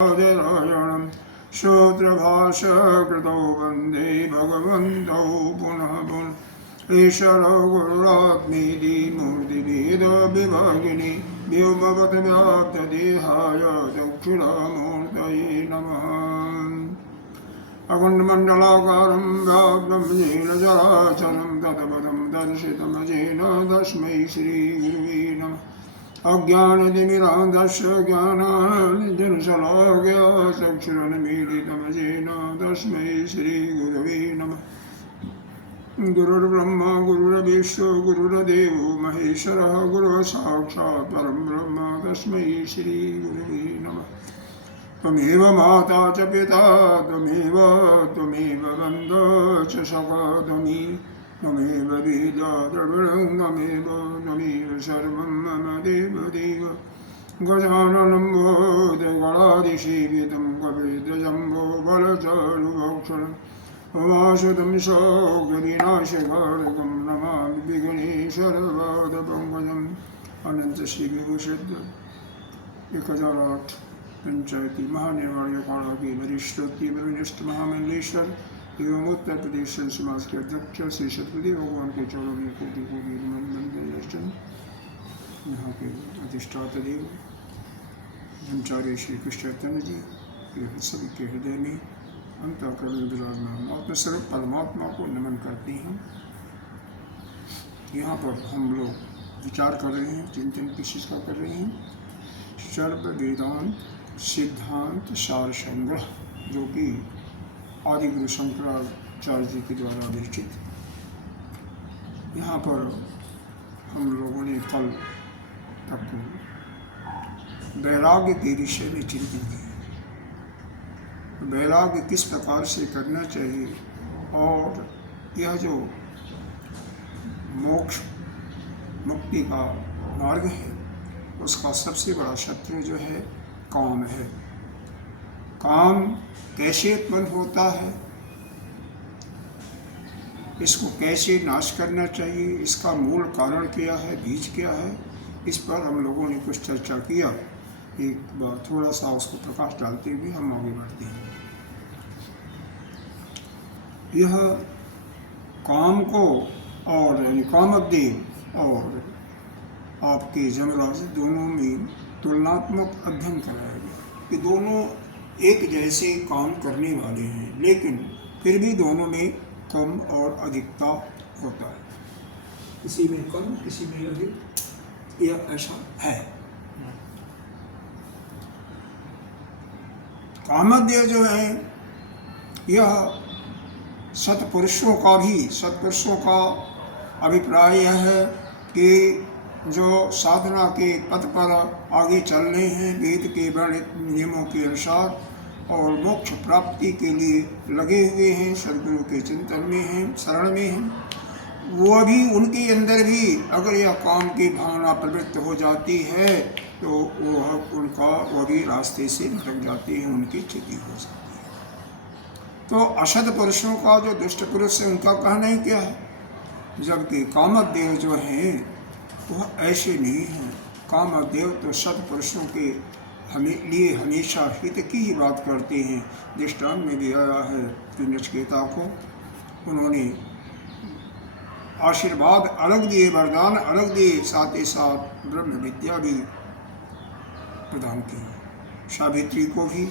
नारायणं सूत्रभाष्यकृतौ वन्दे भगवन्तौ पुनः पुनः ईश्वरो गुरुरात्मेति मूर्तिभेदविभागिनि व्योमवद्व्याप्तदेहाय दक्षिणामूर्तये नमः। अखण्डमण्डलाकारं व्याप्तं येन चराचरं तत्पदं दर्शितं येन तस्मै श्रीगुरुवे नमः। अज्ञानतिमिरान्धस्य ज्ञानाञ्जनशलाकया चक्षुरुन्मीलितं येन तस्मै श्रीगुरवे नमः। गुरुर्ब्रह्मा गुरुर्विष्णु गुरुर्देवो महेश्वरः गुरुः साक्षात् परं ब्रह्म तस्मै श्रीगुरवे नमः। त्वमेव माता च पिता त्वमेव बन्धो च सखा त्वमेव वेदा द्रविणं त्वमेव सर्वं मम देवदेव। गजाननं भूतगणाधिसेवितं कपिध्वजम्बो बलचारुभक्षणम् उमासुतं शोकविनाशकारकं नमामि विघ्नेश्वरपादपङ्कजम्। अनंत श्री विभूषित 1008 पंचायती महानिर्वाणी अखाड़ा के वरिष्ठ वरिष्ठ महामंडलेश्वर एवं उत्तर प्रदेश समाज के अध्यक्ष श्री सतपति भगवान के चरणों में कोटि कोटि दर्शन। यहाँ के अधिष्ठाता देव ब्रह्मचार्य श्री कृष्ण चैतन्य जी सभी के हृदय में अंतःकरण विराजमान आत्मस्वरूप परमात्मा को नमन करते हैं। यहाँ पर हम लोग विचार कर रहे हैं, चिंतन किस चीज़ का कर रहे हैं? सर्व वेदांत सिद्धांत सार संग्रह, जो कि आदि गुरु शंकराचार्य जी के द्वारा विरचित। यहाँ पर हम लोगों ने कल तक वैराग्य के विषय में चिंतन की। वैराग्य किस प्रकार से करना चाहिए, और यह जो मोक्ष मुक्ति का मार्ग है उसका सबसे बड़ा शत्रु जो है काम है। काम कैसे उत्पन्न होता है, इसको कैसे नाश करना चाहिए, इसका मूल कारण क्या है, बीज क्या है, इस पर हम लोगों ने कुछ चर्चा किया। एक बार थोड़ा सा उसको प्रकाश डालते हुए हम आगे बढ़ते हैं। यह काम को और यानी कामदेव और आपके जमराज दोनों में तुलनात्मक अध्ययन कराया गया कि दोनों एक जैसे काम करने वाले हैं, लेकिन फिर भी दोनों में कम और अधिकता होता है। किसी में कम किसी में अधिक, यह ऐसा है। कामदेव जो है यह सत्पुरुषों का अभिप्राय यह है कि जो साधना के पथ पर आगे चल रहे हैं वेद के वर्णित नियमों के अनुसार और मोक्ष प्राप्ति के लिए लगे हुए हैं, सदगुरु के चिंतन में हैं, शरण में हैं, वो भी उनके अंदर भी अगर यह काम की भावना प्रवृत्त हो जाती है तो वो भी रास्ते से भटक जाते हैं, उनकी क्षति हो जाती है। तो असद पुरुषों का जो दुष्ट पुरुष है उनका कहना ही क्या है, जबकि कामदेव जो हैं वह ऐसे नहीं हैं। कामदेव तो सत्पुरुषों के लिए हमेशा हित की ही बात करते हैं। दृष्टांत में भी आया है कि नचिकेता को उन्होंने आशीर्वाद अलग दिए, वरदान अलग दिए, साथ ही साथ ब्रह्म विद्या भी प्रदान की। सावित्री को भी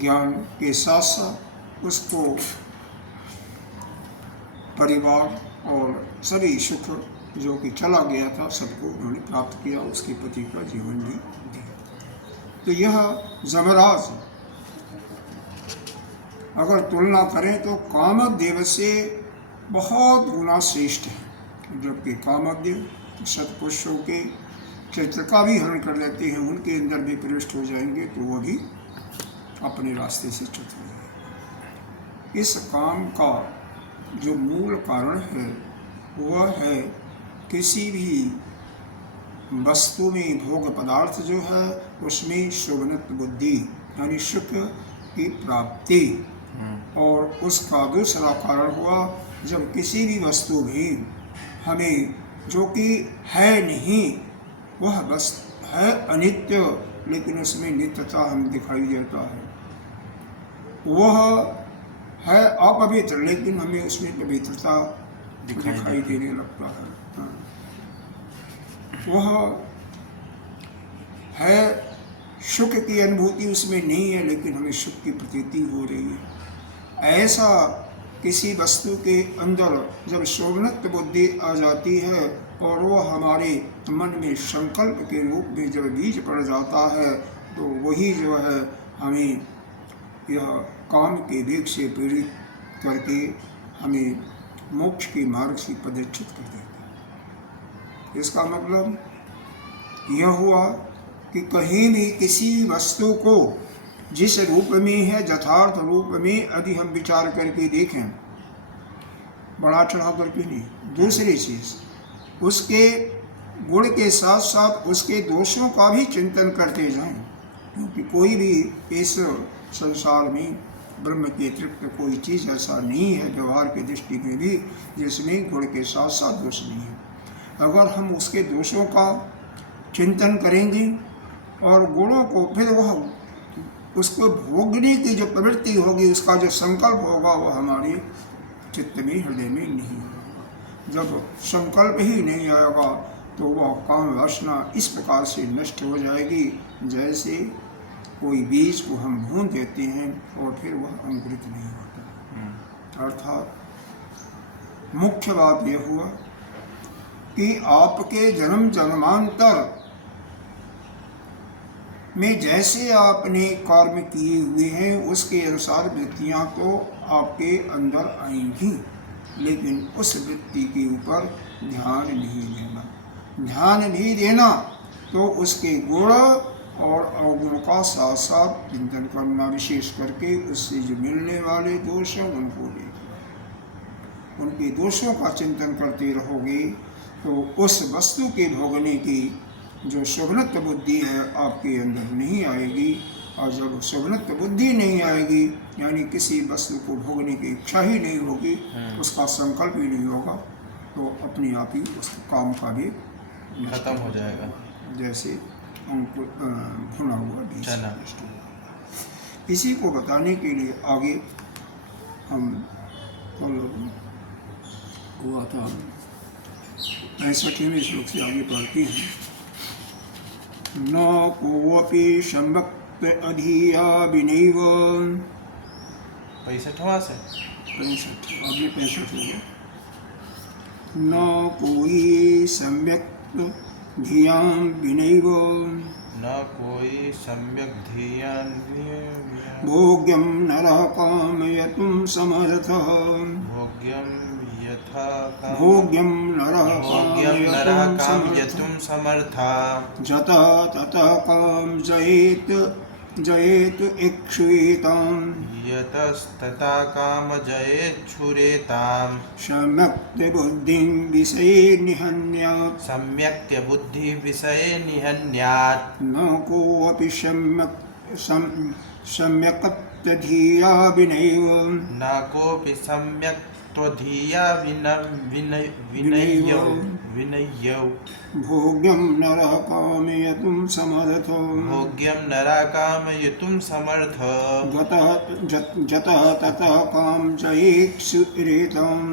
ज्ञान के साथ साथ उसको परिवार और सभी सुख जो कि चला गया था सबको उन्होंने प्राप्त किया, उसके पति का जीवन भी दिया। तो यह जमराज अगर तुलना करें तो कामदेव से बहुत गुना श्रेष्ठ है, जबकि कामदेव सत्पुरुषों के चरित्र का भी हरण कर लेते हैं, उनके अंदर भी प्रविष्ट हो जाएंगे तो वो भी अपने रास्ते से च्युत हो जाएंगे। इस काम का जो मूल कारण है वह है किसी भी वस्तु में भोग पदार्थ जो है उसमें शोभनत्व बुद्धि यानी सुख की प्राप्ति, और उसका दूसरा कारण हुआ जब किसी भी वस्तु भी हमें जो कि है नहीं, वह बस है अनित्य, लेकिन उसमें नित्यता हम दिखाई देता है। वह है अपवित्र, लेकिन हमें उसमें पवित्रता दिखाई देने लगता है। हाँ। वह है सुख की अनुभूति उसमें नहीं है, लेकिन हमें सुख की प्रतीति हो रही है। ऐसा किसी वस्तु के अंदर जब शोभनत्व बुद्धि आ जाती है और वह हमारे मन में संकल्प के रूप में जब बीज पड़ जाता है, तो वही जो है हमें यह काम के वेग से प्रेरित करके हमें मोक्ष के मार्ग से प्रदक्षित कर देता है। इसका मतलब यह हुआ कि कहीं भी किसी वस्तु को जिस रूप में है, यथार्थ रूप में यदि हम विचार करके देखें, बड़ा चढ़ा करके नहीं, दूसरी चीज़ उसके गुण के साथ साथ उसके दोषों का भी चिंतन करते जाएं, क्योंकि कोई भी इस संसार में ब्रह्म के अतिरिक्त कोई चीज़ ऐसा नहीं है व्यवहार की दृष्टि में भी जिसमें गुण के साथ साथ दोष नहीं है। अगर हम उसके दोषों का चिंतन करेंगे और गुणों को, फिर वह उसको भोगने की जो प्रवृत्ति होगी, उसका जो संकल्प होगा, वह हमारे चित्त में, हृदय में नहीं होगा। जब संकल्प ही नहीं आएगा तो वह काम वासना इस प्रकार से नष्ट हो जाएगी जैसे कोई बीज को हम भून देते हैं और फिर वह अंकुरित नहीं होता। अर्थात मुख्य बात यह हुआ कि आपके जन्म जन्मांतर में जैसे आपने कर्म किए हुए हैं उसके अनुसार वृत्तियाँ तो आपके अंदर आएंगी, लेकिन उस वृत्ति के ऊपर ध्यान नहीं देना। ध्यान नहीं देना तो उसके गुण और अवगुण का साथ साथ चिंतन करना, विशेष करके उससे जो मिलने वाले दोष हैं उनको देखना। उनके दोषों का चिंतन करते रहोगे तो उस वस्तु के भोगने की जो शोभनत्व बुद्धि है आपके अंदर नहीं आएगी, और जब शोभनत्व बुद्धि नहीं आएगी यानी किसी वस्तु को भोगने की इच्छा ही नहीं होगी, उसका संकल्प ही नहीं होगा, तो अपने आप ही उस काम का भी खत्म हो जाएगा, जैसे अंकुर भुना हुआ बीज नष्ट होगा। इसी को बताने के लिए आगे हम हुआ था 65वें श्लोक से आगे पढ़ते हैं। न कोऽपि सम्यक् अधीया विनैव 65वां से 65 आपने 65 हो गया। न कोई सम्यक् धियां विनैव न कोई सम्यक् धियां भोग्यं नरः कामयितुं समर्थः भोग्यं नरः कामयितुं समर्थः जतः ततः काम जयेत इक्षुयेताम् यतस्तथा काम जयेच्छुरेताम् सम्यक् बुद्धिं विषये निहन्यात् सम्यक् बुद्धि विषये निहन्यात् न कोऽपि सम्यक् धिया विनैव न कोऽपि सम्यक् त्वधिया विनय्यौ भोग्यं नरः कामयितुं समर्थः भोग्यं नरः कामयितुं समर्थः जतः ततः काम जयेच्छुरेताम्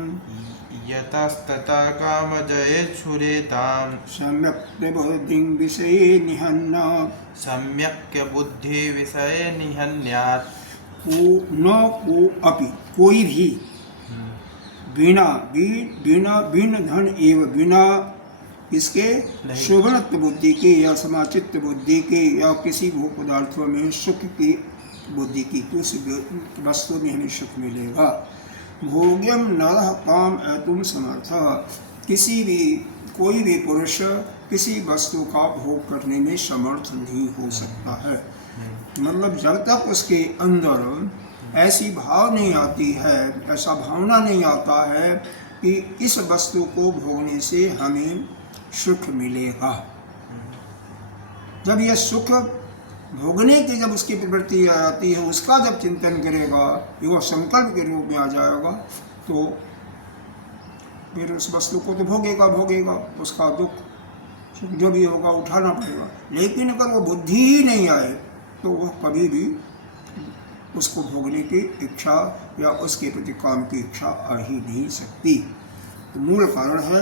यतस्ततः काम जयेच्छुरेताम् सम्यक् बुद्धिं विषये निहन्यात् सम्यक् बुद्धि विषये निहन्यात् न कोऽपि कोई भी बिना धन एवं बिना इसके शोभनत्व बुद्धि के या समाचित बुद्धि के या किसी भोग पदार्थों में सुख की बुद्धि की, तो उस वस्तु में हमें सुख मिलेगा। भोग्यम नरः काम एतुम समर्थः, कोई भी पुरुष किसी वस्तु का भोग करने में समर्थ नहीं हो सकता है। मतलब जब तक उसके अंदर ऐसी भाव नहीं आती है, ऐसा भावना नहीं आता है कि इस वस्तु को भोगने से हमें सुख मिलेगा। जब यह सुख भोगने की जब उसकी प्रवृत्ति आती है, उसका जब चिंतन करेगा, वह संकल्प के रूप में आ जाएगा, तो फिर उस वस्तु को तो भोगेगा, उसका दुख जो भी होगा उठाना पड़ेगा। लेकिन अगर वो बुद्धि ही नहीं आए तो वह कभी भी उसको भोगने की इच्छा या उसके प्रति काम की इच्छा आ ही नहीं सकती। तो मूल कारण है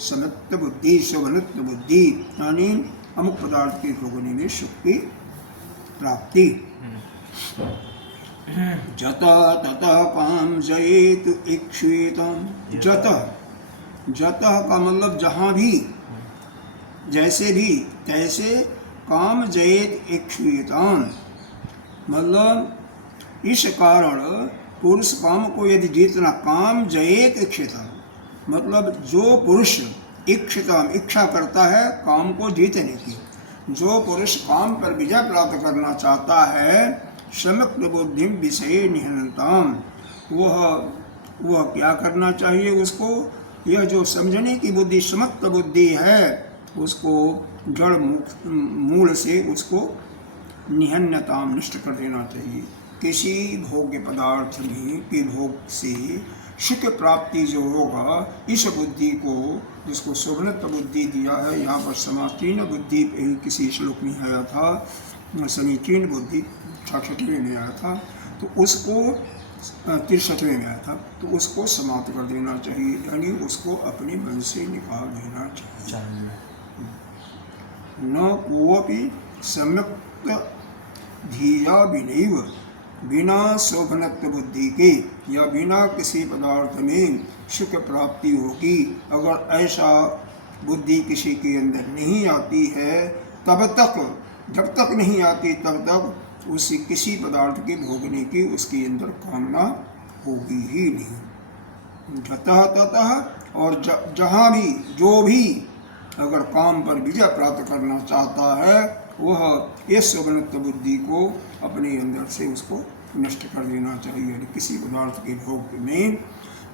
समत्व बुद्धि, शोभनत्व बुद्धि, यानी अमुक पदार्थ के भोगने में सुख की प्राप्ति। जता ततः काम जयेत इक्षुएतम। जतः का मतलब जहाँ भी, जैसे भी, तैसे काम जयेत इक्षुएतम, मतलब इस कारण पुरुष काम को यदि जीतना, काम जयेत इक्षितम, मतलब जो पुरुष इक्षितम इच्छा करता है काम को जीतने की, जो पुरुष काम पर विजय प्राप्त करना चाहता है, समक्र बुद्धि विषय निहनताम, वह क्या करना चाहिए उसको, यह जो समझने की बुद्धि समत्व बुद्धि है उसको जड़ मूल से उसको निहन्यताम नष्ट कर देना चाहिए। किसी भोग्य पदार्थ में के भोग से सुख प्राप्ति जो होगा, इस बुद्धि को, जिसको शोभनत्व बुद्धि दिया है, यहाँ पर समाचीन बुद्धि किसी श्लोक में आया था, समीचीन बुद्धि 66वें में आया था, तो उसको 63वें में आया था, तो उसको समाप्त कर देना चाहिए, यानी उसको अपने मन से निकाल देना चाहिए। न कोऽपि सम्यक् धिया विनैव, बिना शोभनत्व बुद्धि के या बिना किसी पदार्थ में सुख प्राप्ति होगी, अगर ऐसा बुद्धि किसी के अंदर नहीं आती है, तब तक, जब तक नहीं आती तब तक उसे किसी पदार्थ के भोगने की उसके अंदर कामना होगी ही नहीं। जतः ततः, और जहाँ भी, जो भी अगर काम पर विजय प्राप्त करना चाहता है, वह इस शोभनत्व बुद्धि को अपने अंदर से उसको नष्ट कर देना चाहिए, यानी किसी पदार्थ के भोग में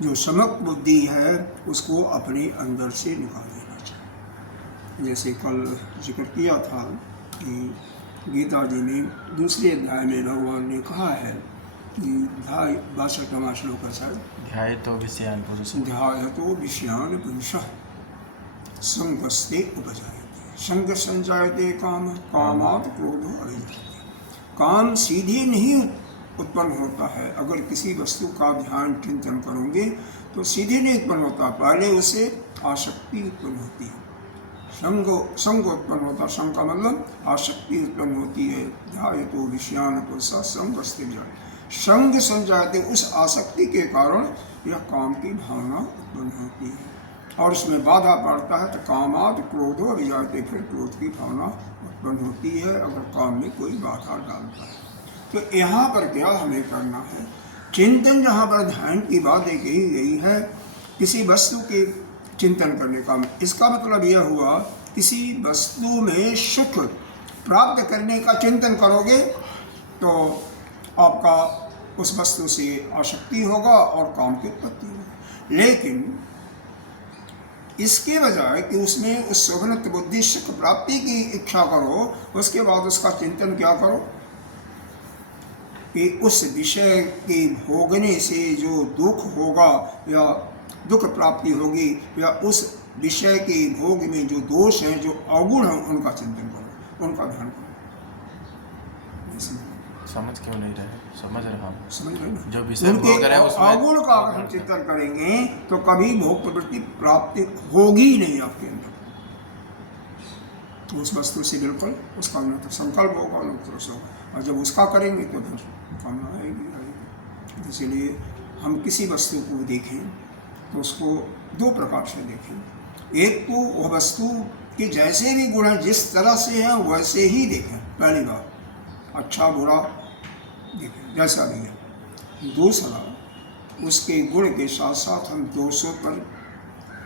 जो समक बुद्धि है उसको अपने अंदर से निकाल देना चाहिए। जैसे कल जिक्र किया था कि गीता जी में दूसरे अध्याय में भगवान ने कहा है कि 62वां श्लोक है शायद, ध्यायतो विषयान् पुरुषः संगस्ते उपजायते, संग संजायते काम, कामात् क्रोधो अभिजायते। काम सीधे नहीं उत्पन्न होता है, अगर किसी वस्तु का ध्यान चिंतन करोगे तो सीधे नहीं उत्पन्न होता, पहले उसे आसक्ति उत्पन्न होती है, संग उत्पन्न होता, संग का मतलब आसक्ति उत्पन्न होती है। ध्यायतो विषयान् पुरुषः संगस्ते उपजायते, संग संजायते, उस आसक्ति के कारण यह काम की भावना उत्पन्न होती है और उसमें बाधा पड़ता है तो कामात् क्रोधो अभिजायते, फिर क्रोध की भावना उत्पन्न होती है अगर काम में कोई बाधा डालता है। तो यहाँ पर क्या हमें करना है, चिंतन, जहाँ पर ध्यान की बात कही गई है किसी वस्तु के चिंतन करने का, इसका मतलब यह हुआ किसी वस्तु में सुख प्राप्त करने का चिंतन करोगे तो आपका उस वस्तु से आसक्ति होगा और काम की उत्पत्ति होगी। लेकिन इसके बजाय कि उसमें उस शोभनत्व बुद्धि सुख प्राप्ति की इच्छा करो, उसके बाद उसका चिंतन क्या करो कि उस विषय के भोगने से जो दुख होगा या दुख प्राप्ति होगी या उस विषय के भोग में जो दोष हैं, जो अवगुण हैं, उनका चिंतन करो, उनका ध्यान करो। समझ क्यों नहीं रहे? समझ रहा हूँ, समझ रहे ना? जो विषय भोग रहे हैं उसमें अवगुण का अगर हम चिंतन करेंगे तो कभी भोग प्रवृत्ति प्राप्ति होगी ही नहीं आपके अंदर, तो उस वस्तु से बिल्कुल उसका न तो संकल्प होगा न तो होगा, और जब उसका करेंगे तो फिर कामना आएगी। इसीलिए हम किसी वस्तु को देखें तो उसको दो प्रकार से देखें। एक तो वह वस्तु के जैसे भी गुण हैं, जिस तरह से हैं वैसे ही देखें, पहली बार अच्छा बुरा देखें जैसा भी है। दूसरा, उसके गुण के साथ साथ हम दोषों पर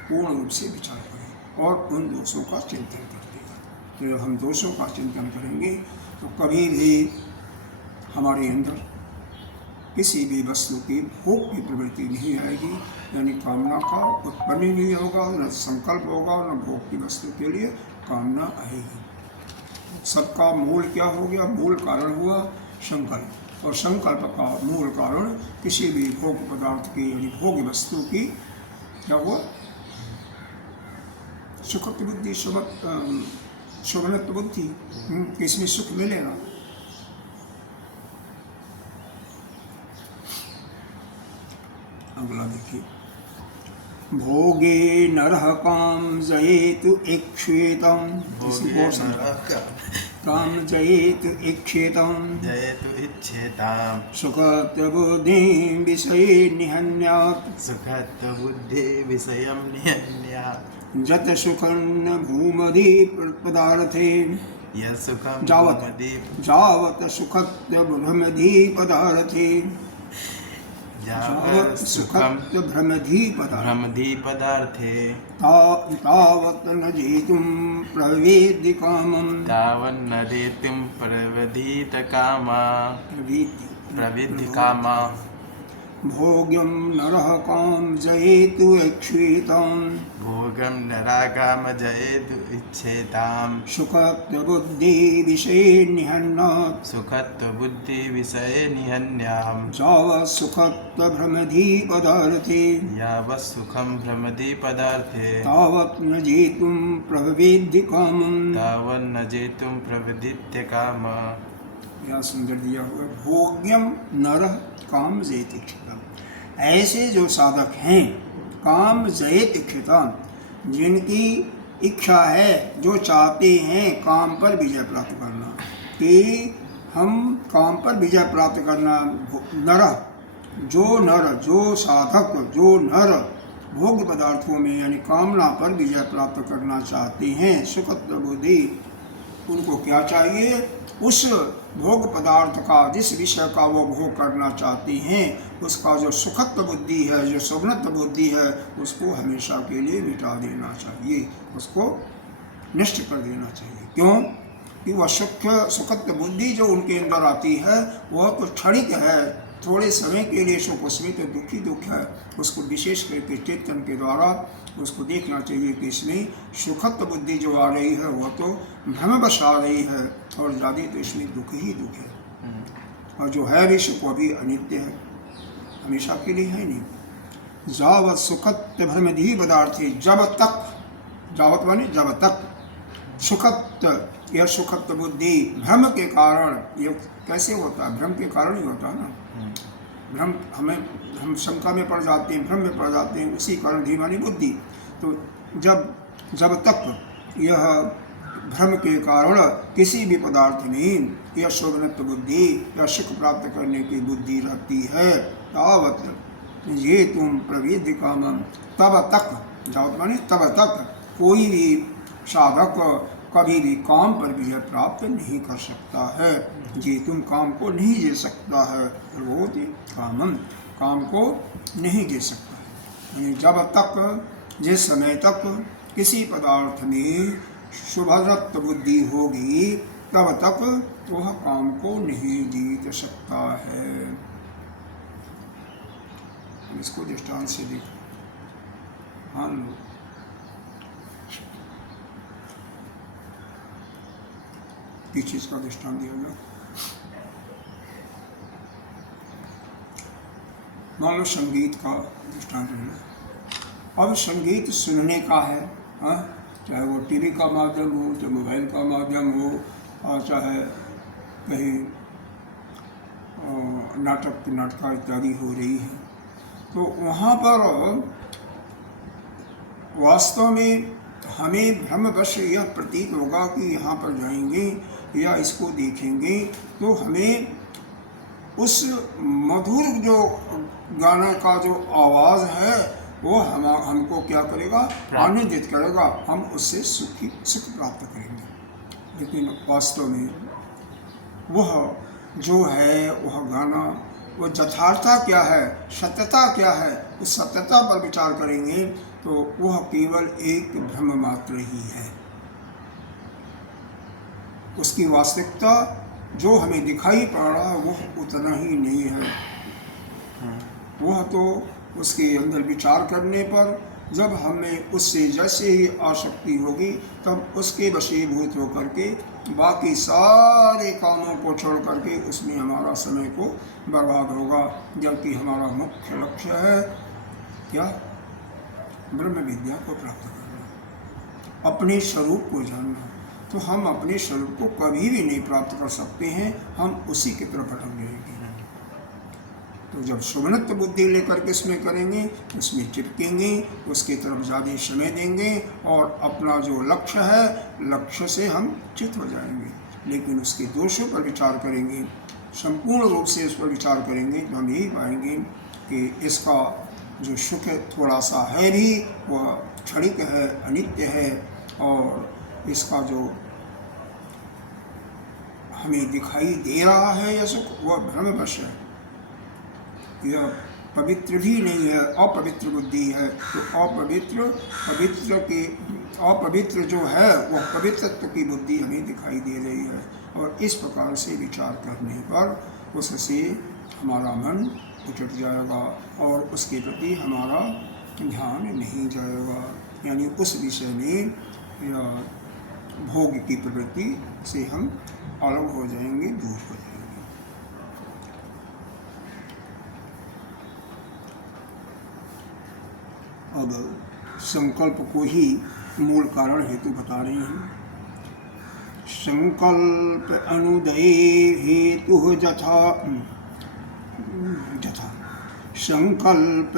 पूर्ण रूप से विचार करें और उन दोषों का चिंतन करते हैं। तो जब हम दोषों का चिंतन करेंगे तो कभी भी हमारे अंदर किसी भी वस्तु की भोग की प्रवृत्ति नहीं आएगी, यानी कामना का उत्पन्न ही नहीं होगा, न संकल्प होगा, न भोग की वस्तु के लिए कामना आएगी। सबका मूल क्या हो गया? मूल कारण हुआ संकल्प, और संकल्प का मूल कारण किसी भी भोग पदार्थ की यानी भोग वस्तु की क्या हुआ? सुखत्व बुद्धि, शोभनत्व बुद्धि, इसमें सुख मिलेगा। अगला देखिए, भोगे नरः काम जयेतु इक्षेतम, काम जयेतु इक्षेतम, जयतु इच्छेताम, सुखत्व बुद्धि विषये निहन्यात्, सुखत्व बुद्धि विषयं निहन्यात्, जत सुखं भूमधि पदार्थे, यत् सुखं जावत सुखत्व भ्रमधि पदार्थे, जावत् सुखं भ्रमधि पदार्थे, तावत् न जेतुं प्रवेद्य कामं, तावन्न देतुं प्रविद्यत कामा, भोग्यं नरः काम जयेतु इक्षेतां, भोगं नरागाम जयेतु इच्छेताम्, सुखत्व बुद्धि विषये निहन्यात्, सुखत्व बुद्धि विषये निहन्याम्, जावत् सुखत्व भ्रमधि पदार्थे, यावत् सुखं भ्रमति पदार्थे, तावत् न जेतुं प्रवेद्य कामं, तावन्न जेतुं प्रविद्यत काम। यह सुंदर दिया हुआ, भोग्यम नरः काम जयेत इक्षितम, ऐसे जो साधक हैं काम जयेत इक्षितम, जिनकी इच्छा है, जो चाहते हैं काम पर विजय प्राप्त करना, कि हम काम पर विजय प्राप्त करना, नर जो साधक, जो नर भोग्य पदार्थों में यानी कामना पर विजय प्राप्त करना चाहते हैं, सुखत्व बुद्धि, उनको क्या चाहिए, उस भोग पदार्थ का, जिस विषय का वो भोग करना चाहते हैं, उसका जो सुखत्व बुद्धि है, जो शोभनत्व बुद्धि है, उसको हमेशा के लिए मिटा देना चाहिए, उसको नष्ट कर देना चाहिए। क्यों कि वह सुखत्व बुद्धि जो उनके अंदर आती है वह तो क्षणिक है, थोड़े समय के लिए सुख, उसमें तो दुख है। उसको विशेष करके चेतन के द्वारा उसको देखना चाहिए कि इसमें सुखत्व बुद्धि जो आ रही है वह तो भ्रमवश आ रही है, और ज़्यादा तो इसमें दुख ही दुख है, और जो है भी सुख वो भी अनित्य है, हमेशा के लिए है नहीं। जावत सुखत्व भ्रमधि पदार्थे, जब तक, जावत माने जब तक, सुखत्व, यह सुखत्व बुद्धि भ्रम के कारण, ये कैसे होता है, भ्रम के कारण ही होता है ना, भ्रम, हम शंका में पड़ जाते हैं, भ्रम में पड़ जाते हैं, उसी कारण धीमानी बुद्धि। तो जब तक यह भ्रम के कारण किसी भी पदार्थ में यह शोभनत्व बुद्धि या सुख प्राप्त करने की बुद्धि रहती है, तावत ये तुम प्रवेद्य कामम, तब तक, जावत माने तब तक कोई भी साधक कभी भी काम पर विजय प्राप्त नहीं कर सकता है, जी तुम काम को नहीं दे सकता है, रोध कामम, काम को नहीं दे सकता है। यानी जब तक, जिस समय तक किसी पदार्थ में शुभरत्व बुद्धि होगी, तब तक वह काम को नहीं जीत सकता है। इसको दृष्टांत से देखो, हाँ लो, पीछे इसका दृष्टांत दिया गया। मान लो संगीत का दृष्टांत लेना, अब संगीत सुनने का है, हाँ, चाहे वो टीवी का माध्यम हो, चाहे मोबाइल का माध्यम हो, और चाहे कहीं नाटक इत्यादि हो रही है, तो वहाँ पर वास्तव में हमें भ्रमवश यह प्रतीत होगा कि यहाँ पर जाएंगे या इसको देखेंगे तो हमें उस मधुर जो गाना का जो आवाज़ है वो हमको क्या करेगा, आनंदित करेगा, हम उससे सुख प्राप्त करेंगे। लेकिन वास्तव में वह जो है, वह गाना, वो यथार्थता क्या है, सत्यता क्या है, उस सत्यता पर विचार करेंगे तो वह केवल एक भ्रम मात्र ही है। उसकी वास्तविकता जो हमें दिखाई पड़ रहा है वह उतना ही नहीं है। वह तो उसके अंदर विचार करने पर जब हमें उससे जैसे ही आसक्ति होगी तब उसके वशीभूत होकर के बाकी सारे कामों को छोड़ करके उसमें हमारा समय को बर्बाद होगा, जबकि हमारा मुख्य लक्ष्य है क्या, ब्रह्म विद्या को प्राप्त करना। अपने स्वरूप को जानना। तो हम अपने स्वरूप को कभी भी नहीं प्राप्त कर सकते हैं, हम उसी की तरफ अटक जाएंगे। तो जब सुमनत्व बुद्धि लेकर के इसमें करेंगे, उसमें चिपकेंगे, उसकी तरफ ज़्यादा समय देंगे और अपना जो लक्ष्य है, लक्ष्य से हम चित हो जाएंगे। लेकिन उसके दोषों पर विचार करेंगे, संपूर्ण रूप से इस पर विचार करेंगे, तो हम यही पाएंगे कि इसका जो सुख थोड़ा सा है भी वह क्षणिक है, अनित्य है, और इसका जो हमें दिखाई दे रहा है यह सुख वह भ्रमवश है, यह पवित्र भी नहीं है, अपवित्र बुद्धि है। तो अपवित्र जो है वह पवित्रत्व की बुद्धि हमें दिखाई दे रही है, और इस प्रकार से विचार करने पर उससे हमारा मन उचट जाएगा और उसके प्रति हमारा ध्यान नहीं जाएगा, यानी उस विषय में या भोग की प्रवृत्ति से हम अलग हो जाएंगे, दूर हो जाएंगे। अब संकल्प को ही मूल कारण हेतु बता रहे हैं। संकल्प अनुदय हेतु जथा संकल्प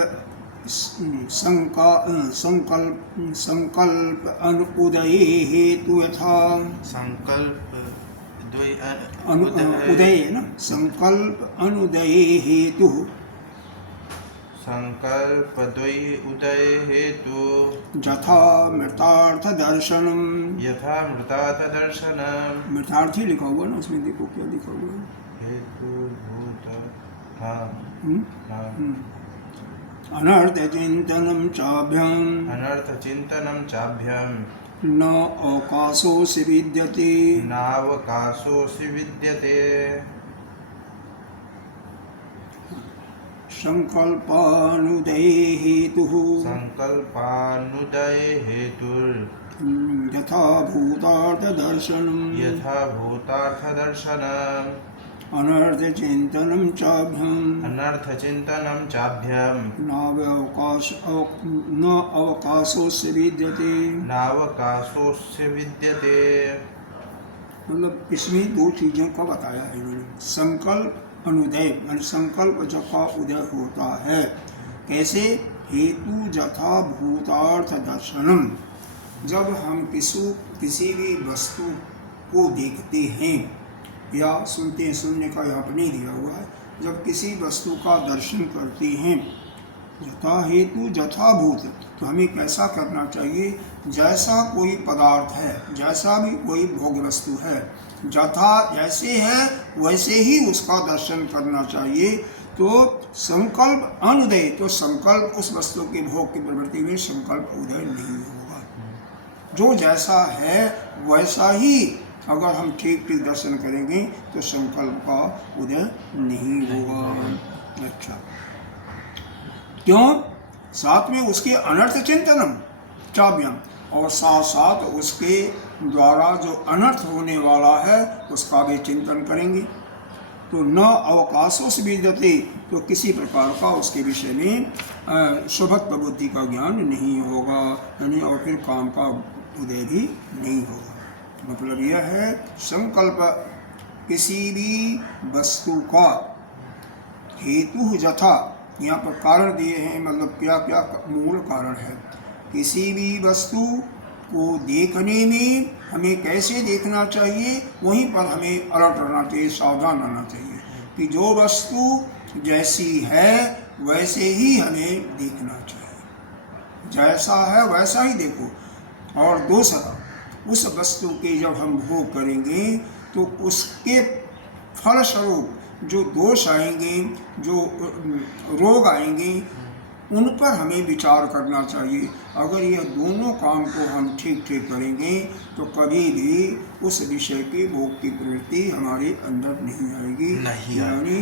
अनुदय हेतु यथा उदय है ना, संकल्प अनुदय हेतु संकल्प उदय हेतु यथा मृतार्थ दर्शनम, यथा मृतार्थ दर्शनम, मृतार्थी लिखा हुआ ना, उसमें देखो क्या लिखा हुआ है, हेतु भूत, हाँ अनर्थ चिंतनम चाभ्यम, अनर्थ चिंतनम चाभ्यम न अवकाशोऽसि विद्यते, नावकाशोऽसि विद्यते। संकल्पानुदय हेतुः, संकल्पानुदय हेतुर् यथा भूतार्थ दर्शनम, यथा भूतार्थ दर्शनम, अनर्थ चिंतनम चाभ्यम, अनर्थ चिंतनम चाभ्यम न अवकाशोऽसि विद्यते, नावकाशोऽसि विद्यते। मतलब इसमें दो चीज़ों का बताया है इन्होंने। संकल्प अनुदय, मान संकल्प जब का उदय होता है कैसे, हेतु यथा भूतार्थ दर्शनम, जब हम किसी भी वस्तु को देखते हैं या सुनते हैं, सुनने का यहाँ पर नहीं दिया हुआ है, जब किसी वस्तु का दर्शन करते हैं, यथा हेतु यथा भूत, तो हमें कैसा करना चाहिए, जैसा कोई पदार्थ है, जैसा भी कोई भोग वस्तु है, यथा जैसे है वैसे ही उसका दर्शन करना चाहिए। तो संकल्प अनुदय, तो संकल्प उस वस्तु के भोग की प्रवृत्ति में संकल्प उदय नहीं होगा। जो जैसा है वैसा ही अगर हम ठीक ठीक दर्शन करेंगे तो संकल्प का उदय नहीं होगा। अच्छा, क्यों, साथ में उसके अनर्थ चिंतनम चाभ्यम, और साथ साथ उसके द्वारा जो अनर्थ होने वाला है उसका भी चिंतन करेंगे। तो न अवकाशों से विद्यते, तो किसी प्रकार का उसके विषय में शुभत्व बुद्धि का ज्ञान नहीं होगा, यानी और फिर काम का उदय भी नहीं होगा। मतलब यह है संकल्प किसी भी वस्तु का हेतु यथा, यहाँ पर कारण दिए हैं, मतलब क्या क्या मूल कारण है। किसी भी वस्तु को देखने में हमें कैसे देखना चाहिए, वहीं पर हमें अलर्ट रहना चाहिए, सावधान रहना चाहिए कि जो वस्तु जैसी है वैसे ही हमें देखना चाहिए, जैसा है वैसा ही देखो। और दूसरा, उस वस्तु के जब हम भोग करेंगे तो उसके फलस्वरूप जो दोष आएंगे, जो रोग आएंगे, उन पर हमें विचार करना चाहिए। अगर यह दोनों काम को हम ठीक ठीक करेंगे तो कभी भी उस विषय के भोग की प्रवृत्ति हमारे अंदर नहीं आएगी, यानी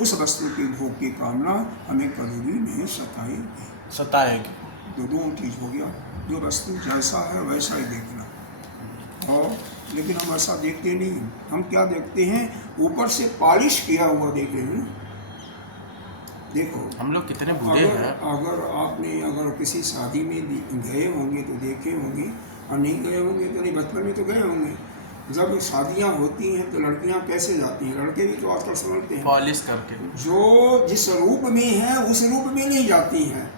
उस वस्तु के भोग की कामना हमें कभी भी नहीं सताएगी। तो दो चीज़ हो गया, जो वस्तु जैसा है वैसा ही देखना। और लेकिन हम ऐसा देखते नहीं, हम क्या देखते हैं, ऊपर से पॉलिश किया हुआ देख रहे हैं। देखो हम लोग कितने बुरे हैं। अगर आपने किसी शादी में गए होंगे तो देखे होंगे और नहीं गए होंगे तो नहीं, बचपन में तो गए होंगे। जब शादियां होती हैं तो लड़कियां कैसे जाती हैं, लड़के भी तो आजकल समझते हैं, पॉलिश करके। जो जिस रूप में है उस रूप में नहीं जाती हैं।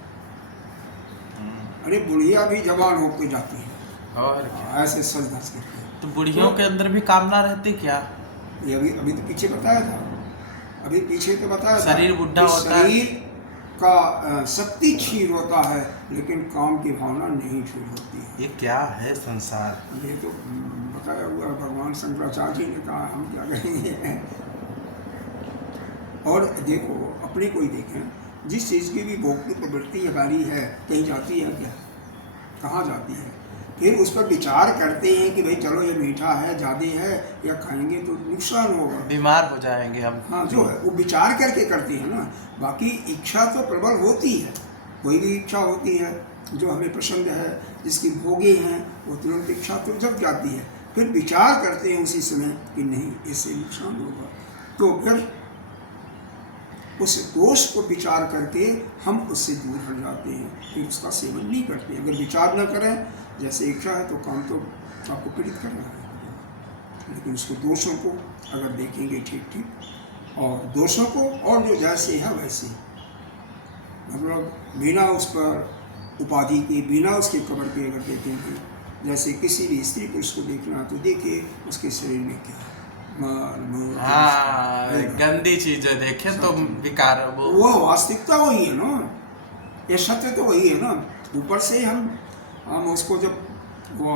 अरे बुढ़िया भी जवान होकर जाती है और क्या? ऐसे सज धज करके। तो बुढ़ियों के अंदर भी कामना रहती क्या? ये अभी अभी तो पीछे बताया था, अभी पीछे तो बताया था शरीर बुढ़ा कि होता है। शरीर का शक्ति क्षीण होता है लेकिन काम की भावना नहीं क्षीण होती है। ये क्या है संसार? ये तो बताया हुआ है, भगवान शंकराचार्य जी ने कहा, हम क्या करेंगे। और देखो अपने को ही देखें, जिस चीज़ की भी भोक्तृ प्रवृत्ति हमारी है, कहीं जाती है क्या? कहाँ जाती है? फिर उस पर विचार करते हैं कि भाई चलो ये मीठा है, ज़्यादा है, या खाएंगे तो नुकसान होगा, बीमार हो जाएंगे हम। हाँ जो है वो विचार करके करते हैं ना। बाकी इच्छा तो प्रबल होती है, कोई भी इच्छा होती है जो हमें पसंद है, जिसकी भोगे हैं, वो तुरंत इच्छा तो जग जाती है। फिर विचार करते हैं उसी समय कि नहीं इससे नुकसान होगा, तो फिर उस दोष को विचार करके हम उससे दूर हट जाते हैं, फिर उसका सेवन नहीं करते। अगर विचार न करें, जैसे इच्छा है तो काम तो आपको पीड़ित करना है, लेकिन उसको दोषों को अगर देखेंगे ठीक ठीक, और दोषों को और जो जैसे है वैसे, मतलब बिना उस पर उपाधि के, बिना उसके कबर के अगर देखेंगे, जैसे किसी भी स्त्री पुरुष को देखना तो देखिए उसके शरीर में क्या है, माल मोह, हाँ, गंदी चीजें देखें तो विकार वो वास्तविकता वही है ना, ये सत्य तो वही है ना। ऊपर से हम उसको जब वो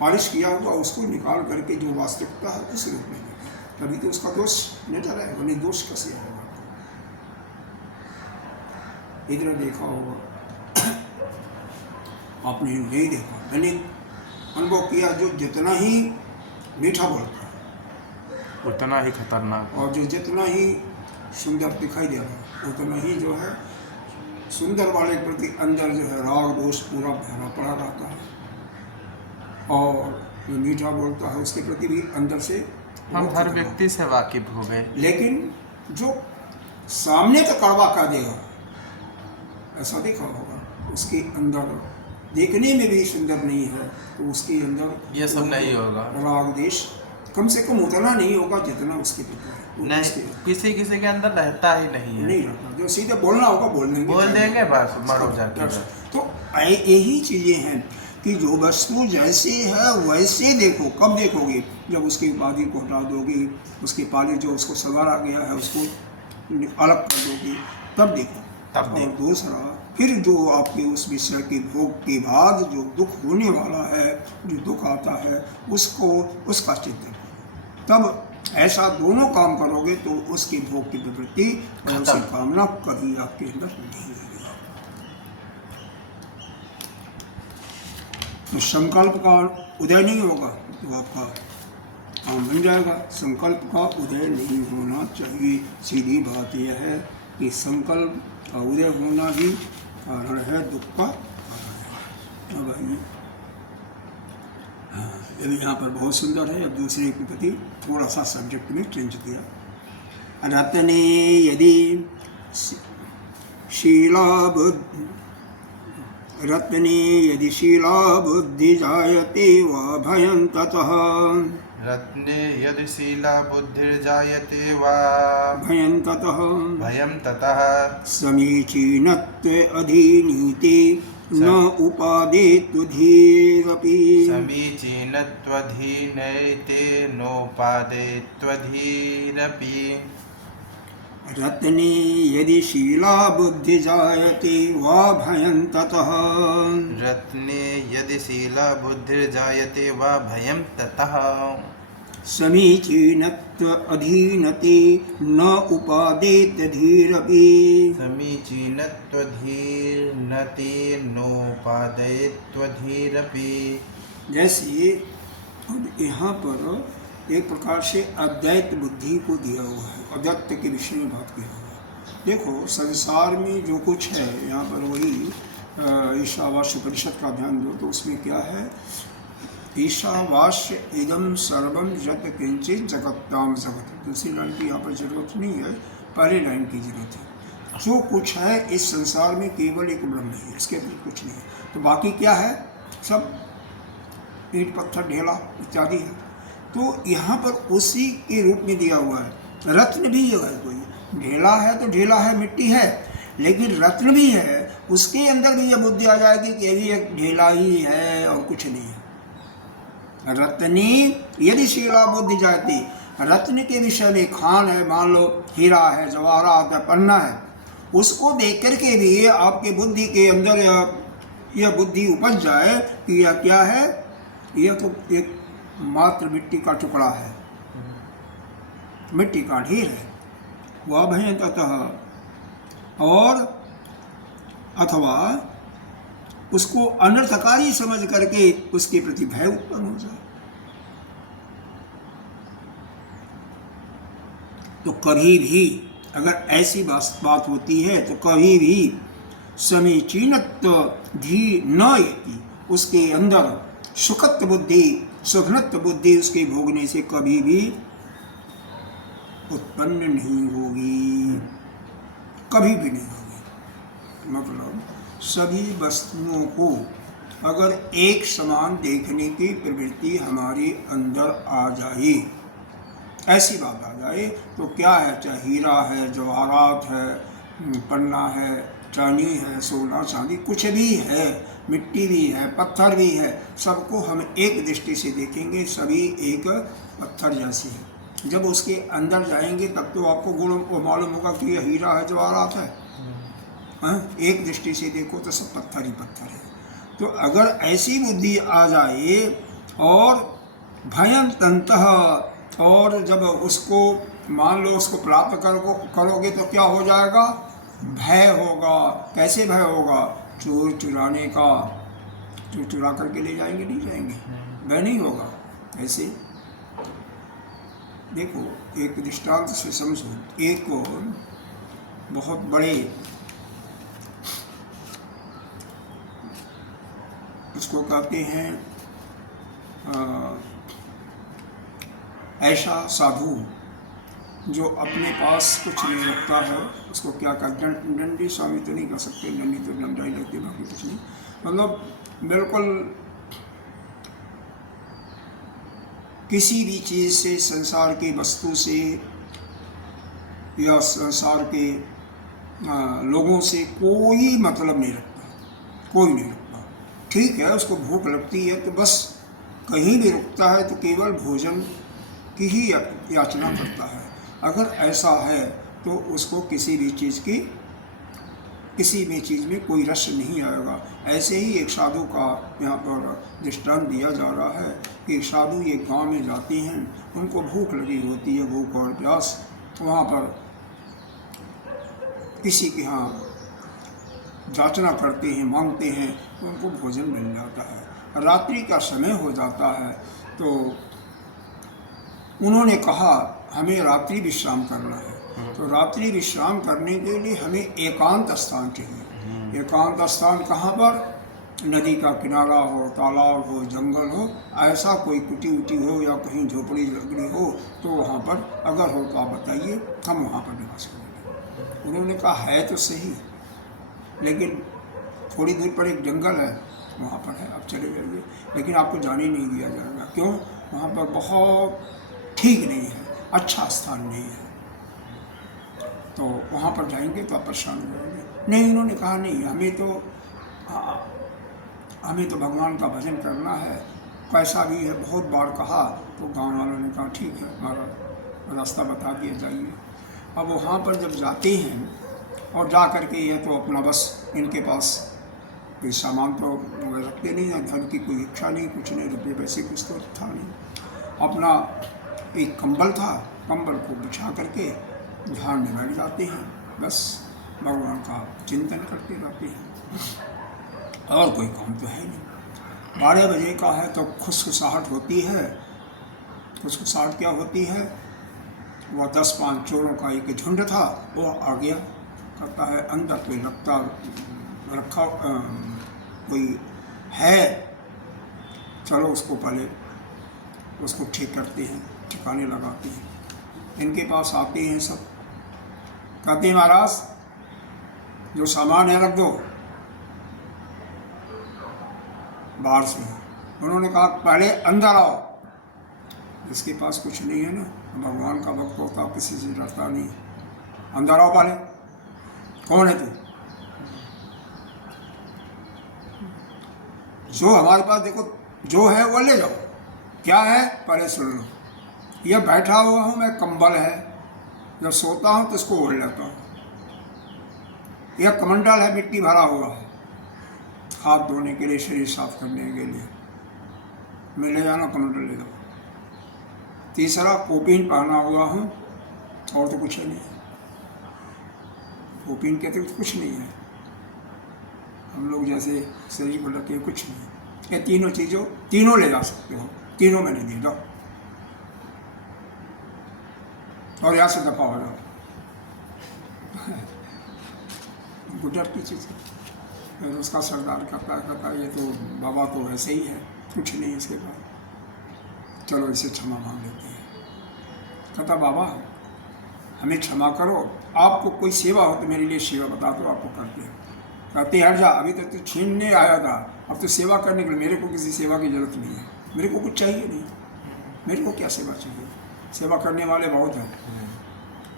पॉलिश किया हुआ उसको निकाल करके जो वास्तविकता है उस रूप में, तभी तो उसका दोष नजर आएगा, नहीं दोष कैसे आएगा? इधर देखा होगा आपने, नहीं देखा, मैंने अनुभव किया, जो जितना ही मीठा बोलता है उतना ही खतरनाक। और जो जितना ही सुंदर दिखाई दे रहा है उतना ही जो है सुंदर वाले के प्रति अंदर जो है राग दोष पूरा भरा पड़ा रहता है, और जो मीठा बोलता है उसके प्रति भी अंदर से हम हर व्यक्ति से वाकिफ हो गए, लेकिन जो सामने तो कड़वा कर देगा, ऐसा देखा होगा, उसके अंदर देखने में भी सुंदर नहीं है तो उसके अंदर ये सब नहीं होगा। राग देश कम से कम उतना नहीं होगा जितना उसके प्रति है। नहीं, किसी किसी के अंदर रहता ही नहीं है। नहीं रहता, जो सीधे बोलना होगा बोल देंगे बस मर हो जाती है। तो यही चीज़ें हैं कि जो वस्तु जैसे है वैसे देखो। कब देखोगे? जब उसकी उपाधि को हटा दोगे, उसके पाले जो उसको सवारा गया है उसको अलग कर दोगे, तब देखो। और दूसरा, फिर जो आपके उस विषय के भोग के बाद जो दुख होने वाला है, जो दुख आता है, उसको उसका चिंतन, तब ऐसा दोनों काम करोगे तो उसके भोग की प्रवृत्ति और उसकी कामना कभी आपके अंदर नहीं होगी। तो संकल्प का उदय नहीं होगा तो आपका काम बन जाएगा। संकल्प का उदय नहीं होना चाहिए। सीधी बात यह है कि संकल्प का उदय होना ही कारण है दुख का कारण है। अब आइए, ये यहाँ पर बहुत सुंदर है। अब दूसरे के प्रति थोड़ा सा सब्जेक्ट में चेंज किया। रत्ने यदि शीला बुद्धि, रत्ने यदि शीला बुद्धि जायते वा भयं ततः, रत्ने यदि शीला बुद्धिर्जायते वा भयं ततः समीचीनत्वे अधीनीते न उपादेतु धीरपि। समीचीनत्वधीनैते नोपादेत्वधीरपि। रत्ने यदि शीला बुद्धि जायते वा भयं ततः, रत्ने यदि शीला बुद्धिर्जायते वा भयं ततः समीचीनत्व अधीनते न उपादेत धीरपि। समीचीनत्वधीर्नते नोपादेत्वधीरपि। जैसे अब यहाँ पर एक प्रकार से अद्वैत बुद्धि को दिया हुआ है, अद्वैत के विषय में बात किया हुआ है। देखो संसार में जो कुछ है, यहाँ पर वही ईशावास्य उपनिषद का ध्यान दो तो उसमें क्या है, ईशावास्य इदम सर्वम जत किंचित जगत्ताम जगत। दूसरी लाइन की यहाँ पर जरूरत नहीं है, पहले लाइन की जरूरत है। जो कुछ है इस संसार में केवल एक ब्रह्म है, इसके अंदर कुछ नहीं है। तो बाकी क्या है? सब ईंट पत्थर ढेला इत्यादि है। तो यहाँ पर उसी के रूप में दिया हुआ है। रत्न भी है, कोई ढेला है तो ढेला है, मिट्टी है, लेकिन रत्न भी है, उसके अंदर भी यह बुद्धि आ जाएगी कि ये भी एक ढेला ही है और कुछ नहीं है। रत्नी यदि शीला बुद्धि जाती, रत्न के विषय में खान है, मान लो हीरा है, जवाहरात है, पन्ना है, उसको देख कर के भी आपके बुद्धि के अंदर यह बुद्धि उपज जाए कि यह क्या है, यह तो एक मात्र मिट्टी का टुकड़ा है, मिट्टी का ढेर है। वह भय ततः, और अथवा उसको अनर्थकारी समझ करके उसके प्रति भय उत्पन्न हो जाए। तो कभी भी अगर ऐसी बात होती है तो कभी भी समीचीनत्व धी न यति, उसके अंदर सुखत्व बुद्धि, सुखनत्व बुद्धि उसके भोगने से कभी भी उत्पन्न नहीं होगी, कभी भी नहीं होगी। मतलब सभी वस्तुओं को अगर एक समान देखने की प्रवृत्ति हमारे अंदर आ जाए, ऐसी बात आ जाए, तो क्या है, चाहे हीरा है, जवाहरात है, पन्ना है, चांदी है, सोना चांदी कुछ भी है, मिट्टी भी है, पत्थर भी है, सबको हम एक दृष्टि से देखेंगे, सभी एक पत्थर जैसे हैं। जब उसके अंदर जाएंगे तब तो आपको गुण को मालूम होगा कि यह हीरा है, जवाहरात है। एक दृष्टि से देखो तो सब पत्थर ही पत्थर है। तो अगर ऐसी बुद्धि आ जाए और भयं तंतः, और जब उसको मान लो उसको प्राप्त करोगे तो क्या हो जाएगा, भय होगा। कैसे भय होगा, चोर चुराने का, चोर चुरा करके ले जाएंगे, नहीं जाएंगे, भय नहीं होगा। ऐसे देखो एक दृष्टांत से समझो, एक बहुत बड़े उसको कहते हैं ऐसा साधु जो अपने पास कुछ नहीं रखता है, उसको क्या कहते, दंडी स्वामी तो नहीं कह सकते, दंडी तो डंडा ही लगती, बाकी कुछ नहीं, मतलब बिल्कुल किसी भी चीज़ से, संसार की वस्तु से या संसार के लोगों से कोई मतलब नहीं रखता, कोई नहीं रखता। ठीक है, उसको भूख लगती है तो बस कहीं भी रुकता है तो केवल भोजन की ही याचना करता है। अगर ऐसा है तो उसको किसी भी चीज़ में कोई रस नहीं आएगा। ऐसे ही एक साधु का यहाँ पर दृष्टांत दिया जा रहा है कि साधु एक गांव में जाते हैं, उनको भूख लगी होती है, भूख और प्यास, वहाँ पर किसी के यहाँ जाचना करते हैं, मांगते हैं, तो उनको भोजन मिल जाता है। रात्रि का समय हो जाता है तो उन्होंने कहा हमें रात्रि विश्राम करना है। तो रात्रि विश्राम करने के लिए हमें एकांत स्थान चाहिए। एकांत स्थान कहाँ पर, नदी का किनारा हो, तालाब हो, जंगल हो, ऐसा कोई कुटी उटी हो या कहीं झोपड़ी लगड़ी हो, तो वहाँ पर अगर हो तो आप बताइए, हम वहाँ पर निवास करेंगे। उन्होंने कहा है तो सही, लेकिन थोड़ी दूर पर एक जंगल है, वहाँ पर है, आप चले जाइए, लेकिन आपको जाने नहीं दिया जाएगा। क्यों, वहाँ पर बहुत ठीक नहीं है, अच्छा स्थान नहीं है, तो वहाँ पर जाएंगे तो आप परेशान हो जाएंगे। नहीं, उन्होंने कहा नहीं, हमें तो भगवान का भजन करना है, कैसा भी है। बहुत बार कहा तो गांव वालों ने कहा ठीक है, हमारा रास्ता बता दिया, जाइए। अब वहाँ पर जब जाते हैं और जा कर के, ये तो अपना बस इनके पास कोई सामान तो रखते नहीं है, धन की कोई इच्छा नहीं, कुछ नहीं, रुपये पैसे कुछ तो था नहीं। अपना एक कंबल था, कंबल को बिछा करके ध्यान में बैठ जाते हैं, बस भगवान का चिंतन करते रहते हैं, और कोई काम तो है नहीं। 12 बजे का है तो खुशखुशाहट होती है। खुशखुशाहट क्या होती है, वह 10-5 चोरों का एक झुंड था, वो आ गया, कहता है अंदर कोई रखा कोई है, चलो उसको पहले उसको ठीक करते हैं, ठिकाने लगाते हैं। इनके पास आते हैं सब, कहते हैं महाराज जो सामान है रख दो, बाहर से उन्होंने कहा पहले अंदर आओ। जिसके पास कुछ नहीं है ना, भगवान का भक्त होता, किसी से डरता नहीं। अंदर आओ पहले, कौन है तू? जो हमारे पास देखो जो है वो ले जाओ, क्या है पहले सुन लो। यह बैठा हुआ हूँ मैं, कंबल है, जब सोता हूँ तो इसको ओढ़ लेता हूँ। यह कमंडल है, मिट्टी भरा हुआ है, हाथ धोने के लिए, शरीर साफ करने के लिए। मैं ले जाना, कमंडल ले जाओ। तीसरा, कोपीन पहना हुआ हूँ, और तो कुछ नहीं। कोपीन कहते तो कुछ नहीं है, हम लोग जैसे शरीर को लगे कुछ नहीं। ये तीनों चीज़ों, तीनों ले जा सकते हो, तीनों मैंने दे दो और यहाँ से दफा हो जाओ। गुडर की चीज़ है। फिर उसका सरदार कहता ये तो बाबा तो ऐसे ही है, कुछ नहीं इसके बाद, चलो इसे क्षमा मांग लेते हैं। कहता बाबा हमें क्षमा करो, आपको कोई सेवा हो तो मेरे लिए सेवा बता दो, आपको करते हैं। कहते हट जा, अभी तक तो छीनने आया था, अब तो सेवा करने के लिए। मेरे को किसी सेवा की जरूरत नहीं है, मेरे को कुछ चाहिए नहीं, मेरे को क्या सेवा चाहिए, सेवा करने वाले बहुत हैं,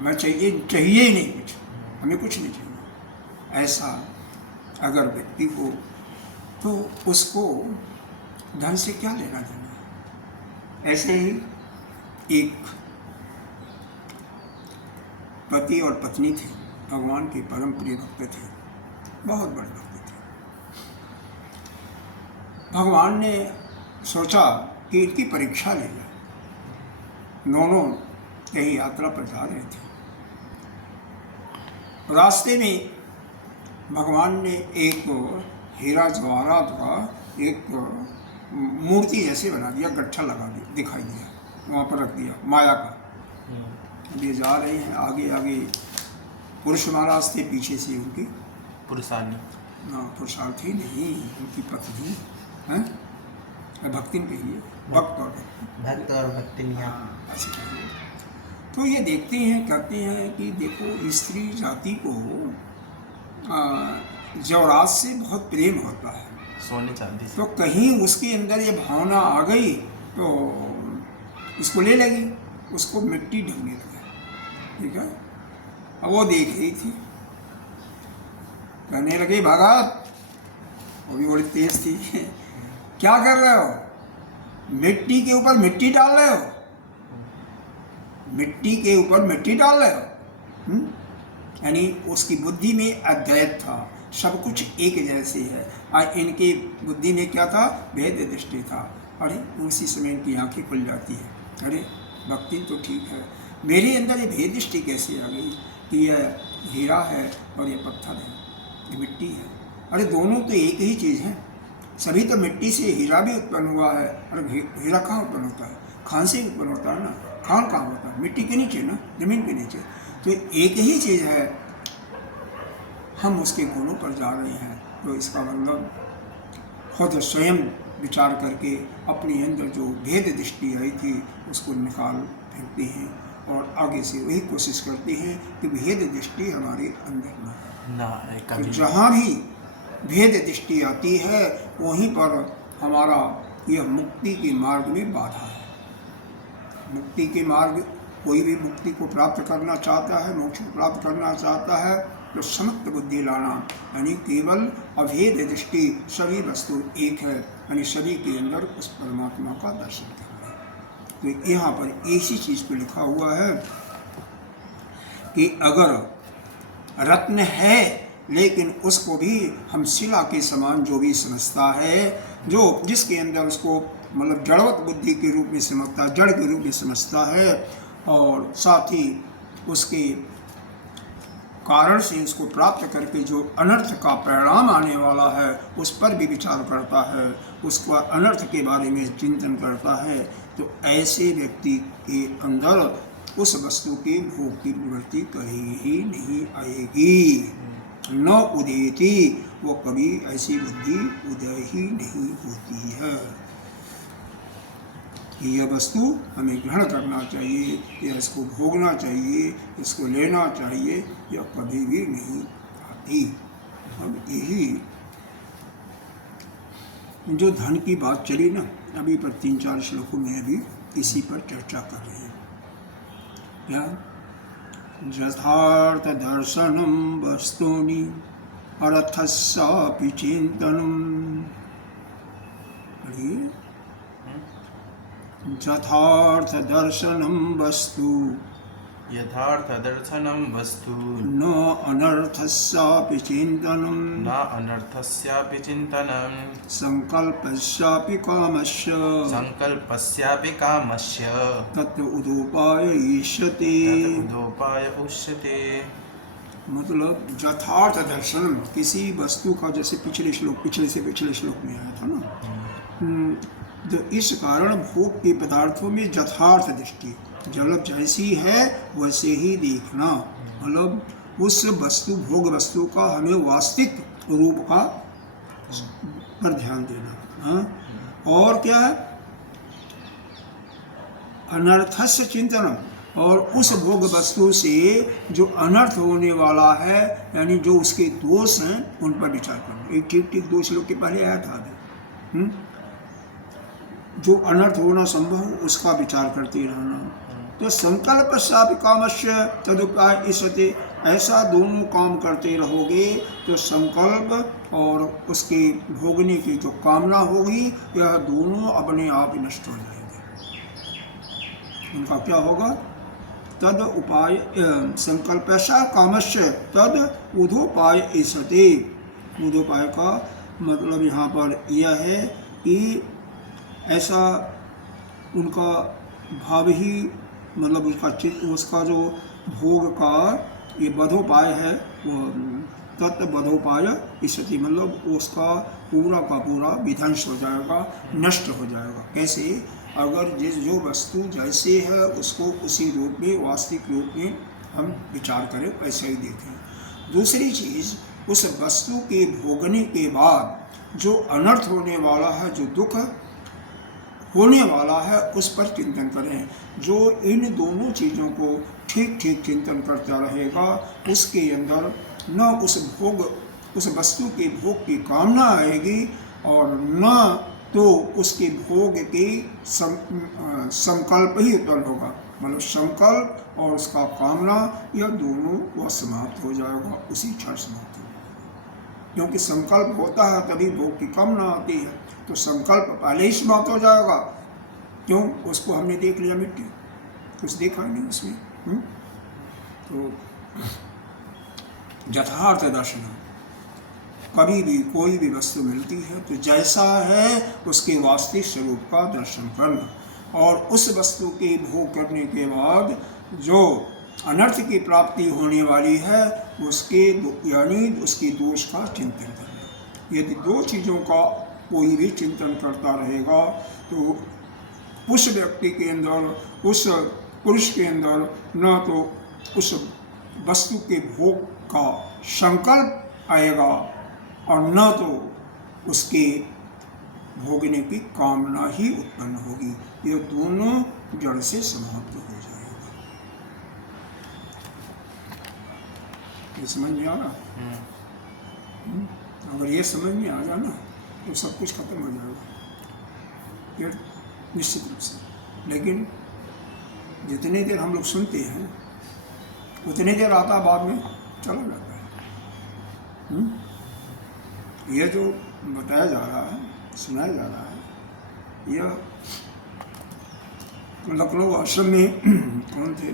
मैं चाहिए ही नहीं कुछ, हमें कुछ नहीं चाहिए। ऐसा अगर व्यक्ति को, तो उसको धन से क्या लेना देना। ऐसे ही एक पति और पत्नी थे, भगवान के परम प्रिय भक्त थे, बहुत बड़े भक्त थे। भगवान ने सोचा कि इनकी परीक्षा ले जाए। दोनों कहीं यात्रा पर जा रहे थे। रास्ते में भगवान ने एक हीरा जवाहरात का एक मूर्ति जैसे बना दिया, गट्ठा लगा दिया, दिखाई दिया, वहाँ पर रख दिया, माया का। ये जा रहे हैं, आगे आगे पुरुष महाराज थे, पीछे से उनकी पुरुषानी, पुरुषार्थी नहीं, उनकी पत्नी हैं, भक्तिन कहिए, भक्त और भक्तिनियाँ ऐसे कहिए। तो ये देखते हैं, कहते हैं कि देखो स्त्री जाति को जवरात से बहुत प्रेम होता है, सोने चांदी से। तो कहीं उसके अंदर ये भावना आ गई तो इसको ले लगी, उसको मिट्टी ढूंढने लगा। ठीक है, अब वो देख रही थी, कहने लगे भगत, वो भी बड़ी तेज थी, क्या कर रहे हो, मिट्टी के ऊपर मिट्टी डाल रहे हो, मिट्टी के ऊपर मिट्टी डाल रहे हो। यानी उसकी बुद्धि में अद्वैत था, सब कुछ एक जैसे है, और इनकी बुद्धि में क्या था, भेद दृष्टि था। अरे उसी समय इनकी आंखें खुल जाती है, अरे भक्ति तो ठीक है, मेरे अंदर ये भेद दृष्टि कैसे आ गई कि यह हीरा है और ये पत्थर है, ये मिट्टी है। अरे दोनों तो एक ही चीज़ है, सभी तो मिट्टी से हीरा भी उत्पन्न हुआ है। अरे हीरा कहाँ उत्पन्न होता है, खान से उत्पन्न होता है ना, खान कहाँ होता है, मिट्टी के नीचे ना, जमीन के नीचे। तो एक ही चीज़ है, हम उसके गुणों पर जा रहे हैं। तो इसका मतलब खुद स्वयं विचार करके अपने अंदर जो भेद दृष्टि आई थी उसको निकाल फेंकते हैं और आगे से वही कोशिश करते हैं कि भेद दृष्टि हमारे अंदर ना आए। तो जहाँ भी भेद दृष्टि आती है वहीं पर हमारा यह मुक्ति के मार्ग में बाधा है। मुक्ति के मार्ग, कोई भी मुक्ति को प्राप्त करना चाहता है, मोक्ष को प्राप्त करना चाहता है, तो समस्त बुद्धि लाना, यानी केवल अभेद दृष्टि, सभी वस्तु एक है, यानी सभी के अंदर उस परमात्मा का दर्शन करना। तो यहाँ पर ऐसी चीज़ पे लिखा हुआ है कि अगर रत्न है लेकिन उसको भी हम शिला के समान जो भी समझता है, जो जिसके अंदर उसको मतलब जड़वत बुद्धि के रूप में समझता है, जड़ के रूप में समझता है, और साथ ही उसके कारण से उसको प्राप्त करके जो अनर्थ का परिणाम आने वाला है उस पर भी विचार करता है, उसको अनर्थ के बारे में चिंतन करता है, तो ऐसे व्यक्ति के अंदर उस वस्तु के भोग की प्रवृत्ति कहीं ही नहीं आएगी, न उदेती, वो कभी ऐसी बुद्धि उदय ही नहीं होती है। यह वस्तु हमें ग्रहण करना चाहिए, या इसको भोगना चाहिए, इसको लेना चाहिए, यह कभी भी नहीं आती। अब यही जो धन की बात चली ना, अभी पर 3-4 श्लोकों में अभी इसी पर चर्चा कर रहे हैं। क्या? यथार्थ दर्शनम वस्तूनि अर्थस्यापि चिंतनम। पढ़िए। यथार्थ दर्शनम वस्तु यथार्थ दर्शनम वस्तु न अनर्थस्यापि चिंतनम न अनर्थस्यापि चिन्तनं संकल्पस्यापि कामस्य संकल्पस्यापि कामस्य तत् उदोपाययिष्यते। तदुदोपाय उच्यते। मतलब यथार्थ दर्शन किसी वस्तु का, जैसे पिछले श्लोक में आया था ना, तो इस कारण भोग के पदार्थों में यथार्थ दृष्टि, मतलब जैसी है वैसे ही देखना, मतलब उस वस्तु, भोग वस्तु का हमें वास्तविक रूप का पर ध्यान देना। हाँ? और क्या है? अनर्थस्य चिंतनम, और उस भोग वस्तु से जो अनर्थ होने वाला है, यानी जो उसके दोष हैं, उन पर विचार करना। एक ठीक 2 श्लोक के पहले आया था अभी। जो अनर्थ होना संभव हो उसका विचार करते रहना। तो संकल्प सापि कामस्य तदुपायिष्यते, ऐसा दोनों काम करते रहोगे तो संकल्प और उसके भोगने की जो कामना होगी, यह दोनों अपने आप ही नष्ट हो जाएंगे। उनका क्या होगा? तद उपाय संकल्पशा कामस्य तद उदोपायिष्यते। उदोपाय का मतलब यहाँ पर यह है कि ऐसा उनका भाव ही, मतलब उसका जो भोग का ये बधोपाय है, वो तत्व बधोपाय इष्यति, मतलब उसका पूरा का पूरा विध्वंस हो जाएगा, नष्ट हो जाएगा। कैसे? अगर जो वस्तु जैसे है उसको उसी रूप में, वास्तविक रूप में हम विचार करें, वैसा ही देखें। दूसरी चीज़, उस वस्तु के भोगने के बाद जो अनर्थ होने वाला है, जो दुख होने वाला है, उस पर चिंतन करें। जो इन दोनों चीज़ों को ठीक चिंतन करता रहेगा, उसके अंदर न उस वस्तु के भोग की कामना आएगी, और न तो उसके भोग के संकल्प ही उत्पन्न होगा। मतलब संकल्प और उसका कामना, यह दोनों वह समाप्त हो जाएगा, उसी क्षण समाप्त हो जाएगा। क्योंकि संकल्प होता है तभी भोग की कामना आती है, तो संकल्प पहले ही समाप्त हो जाएगा। क्यों? उसको हमने देख लिया मिट्टी, कुछ देखा नहीं उसमें। तो यथार्थ दर्शन, कभी भी कोई भी वस्तु मिलती है तो जैसा है उसके वास्तविक स्वरूप का दर्शन करना, और उस वस्तु के भोग करने के बाद जो अनर्थ की प्राप्ति होने वाली है, उसके यानी उसके दोष का चिंतन करना। यदि 2 चीज़ों का कोई भी चिंतन करता रहेगा तो उस व्यक्ति के अंदर, उस पुरुष के अंदर न तो उस वस्तु के भोग का संकल्प आएगा, और न तो उसके भोगने की कामना ही उत्पन्न होगी। ये दोनों जड़ से समाप्त हो जाएगा। ये समझ में आ रहा? अगर ये समझ में आ जाना तो सब कुछ खत्म हो जाएगा, ये निश्चित रूप से। लेकिन जितनी देर हम लोग सुनते हैं उतनी देर आता, बाद में चला जाता है। यह जो बताया जा रहा है, सुनाया जा रहा है, यह लखनऊ आश्रम में कौन थे?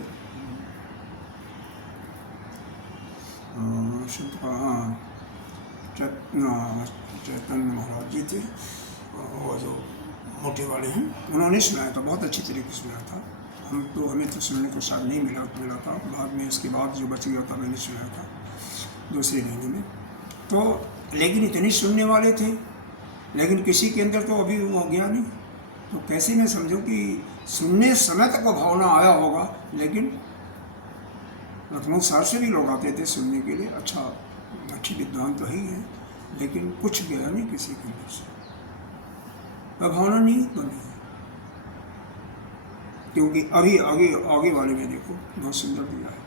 चैतन्य महाराज जी थे, वो जो मोटे वाले हैं, उन्होंने सुनाया था, बहुत अच्छी तरीके से सुनाया था। हमें तो सुनने को शायद नहीं मिला था, बाद में उसके बाद जो बच गया था मैंने सुना था दूसरे महीने में। तो लेकिन इतने सुनने वाले थे, लेकिन किसी के अंदर तो अभी वो गया नहीं। तो कैसे मैं समझूं कि सुनने समय तक वो भावना आया होगा, लेकिन लखनऊ शहर से भी लोग आते थे सुनने के लिए, अच्छी विद्वान तो ही है, लेकिन कुछ गया नहीं किसी के अंदर से, भावना नहीं बनी। क्योंकि अभी आगे वाले में देखो बहुत सुंदर दिया है।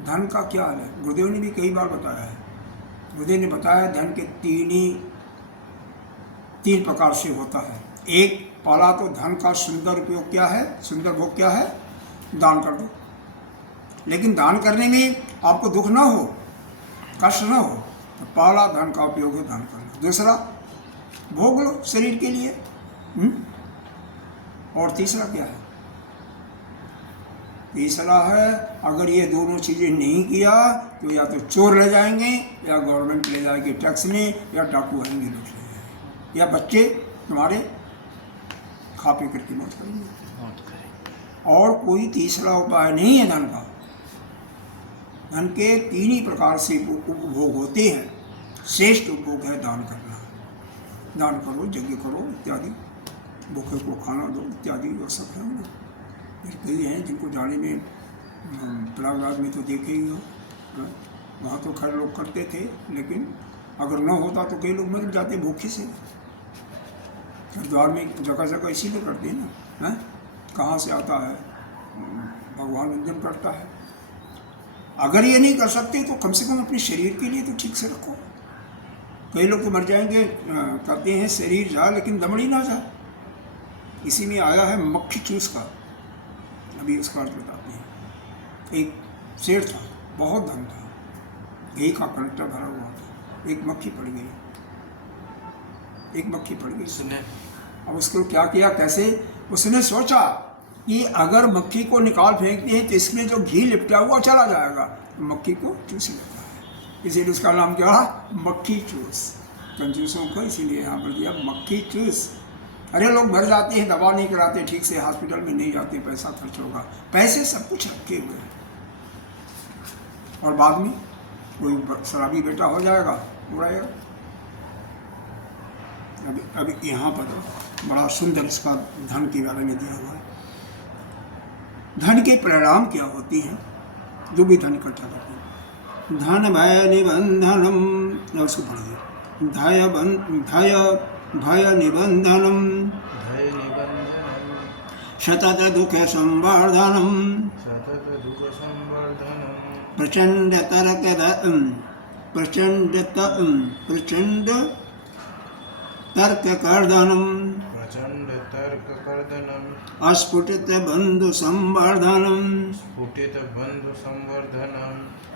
धन का क्या हाल है? गुरुदेव ने भी कई बार बताया है। गुरुदेव ने बताया धन के 3 ही तीन प्रकार से होता है। एक, पहला तो धन का सुंदर उपयोग क्या है, सुंदर भोग क्या है, दान कर दो। लेकिन दान करने में आपको दुख ना हो, कष्ट ना हो, तो पहला धन का उपयोग है दान करना। दूसरा, भोग लो शरीर के लिए। और तीसरा क्या है, तीसरा है अगर ये दोनों चीज़ें नहीं किया तो या तो चोर ले जाएंगे, या गवर्नमेंट ले जाएगी टैक्स में, या डाकू आएंगे लूट ले जाएंगे, या बच्चे तुम्हारे खा पी करके मौत करेंगे। और कोई तीसरा उपाय नहीं है धन का। धन के तीन ही प्रकार से उपभोग होते हैं। श्रेष्ठ उपभोग है दान करना। दान करो, यज्ञ करो इत्यादि, भूखे को खाना दो इत्यादि, वो सब है ना। कई हैं जिनको जाने में प्रयागराज में तो देखे ही हो, वहाँ तो खैर लोग करते थे, लेकिन अगर न होता तो कई लोग मर जाते भूखे से। हरिद्वार में जगह जगह इसीलिए करते हैं ना, कहाँ से आता है, भगवान वंदन करता है। अगर ये नहीं कर सकते तो कम से कम अपने शरीर के लिए तो ठीक से रखो। कई लोग तो मर जाएंगे, कहते हैं शरीर जा लेकिन दमड़ी ना जा। इसी में आया है मक्खी चूस का, अभी उसका अर्थ बताते हैं। एक शेर था, बहुत धन था, घी का कनट्टा भरा हुआ था, एक मक्खी पड़ गई, एक मक्खी पड़ गई सुने। अब उसको क्या किया, कैसे, उसने सोचा कि अगर मक्खी को निकाल फेंकते हैं तो इसमें जो घी लिपटा हुआ चला जाएगा, तो मक्खी को चूस लेता है। इसीलिए उसका नाम क्या, मक्खी चूस। कंजूसों को इसीलिए यहाँ पर दिया मक्खी चूस। अरे लोग मर जाते हैं, दवा नहीं कराते ठीक से, हॉस्पिटल में नहीं जाते, पैसा खर्च होगा, पैसे सब कुछ रखे हुए हैं, और बाद में कोई शराबी बेटा हो जाएगा, उड़ाएगा। अभी यहाँ पर बड़ा सुंदर इसका धन के बारे में दिया हुआ है। धन के परिणाम क्या होते हैं, जो भी धन इकट्ठा करते हैं। धन भय निबंधनम, उसको पढ़ दिया, भय निबंधनम, सतत दुख संवर्धनम, प्रचंड तर्क कर्दनम, अस्फुटित बंधु संवर्धनम,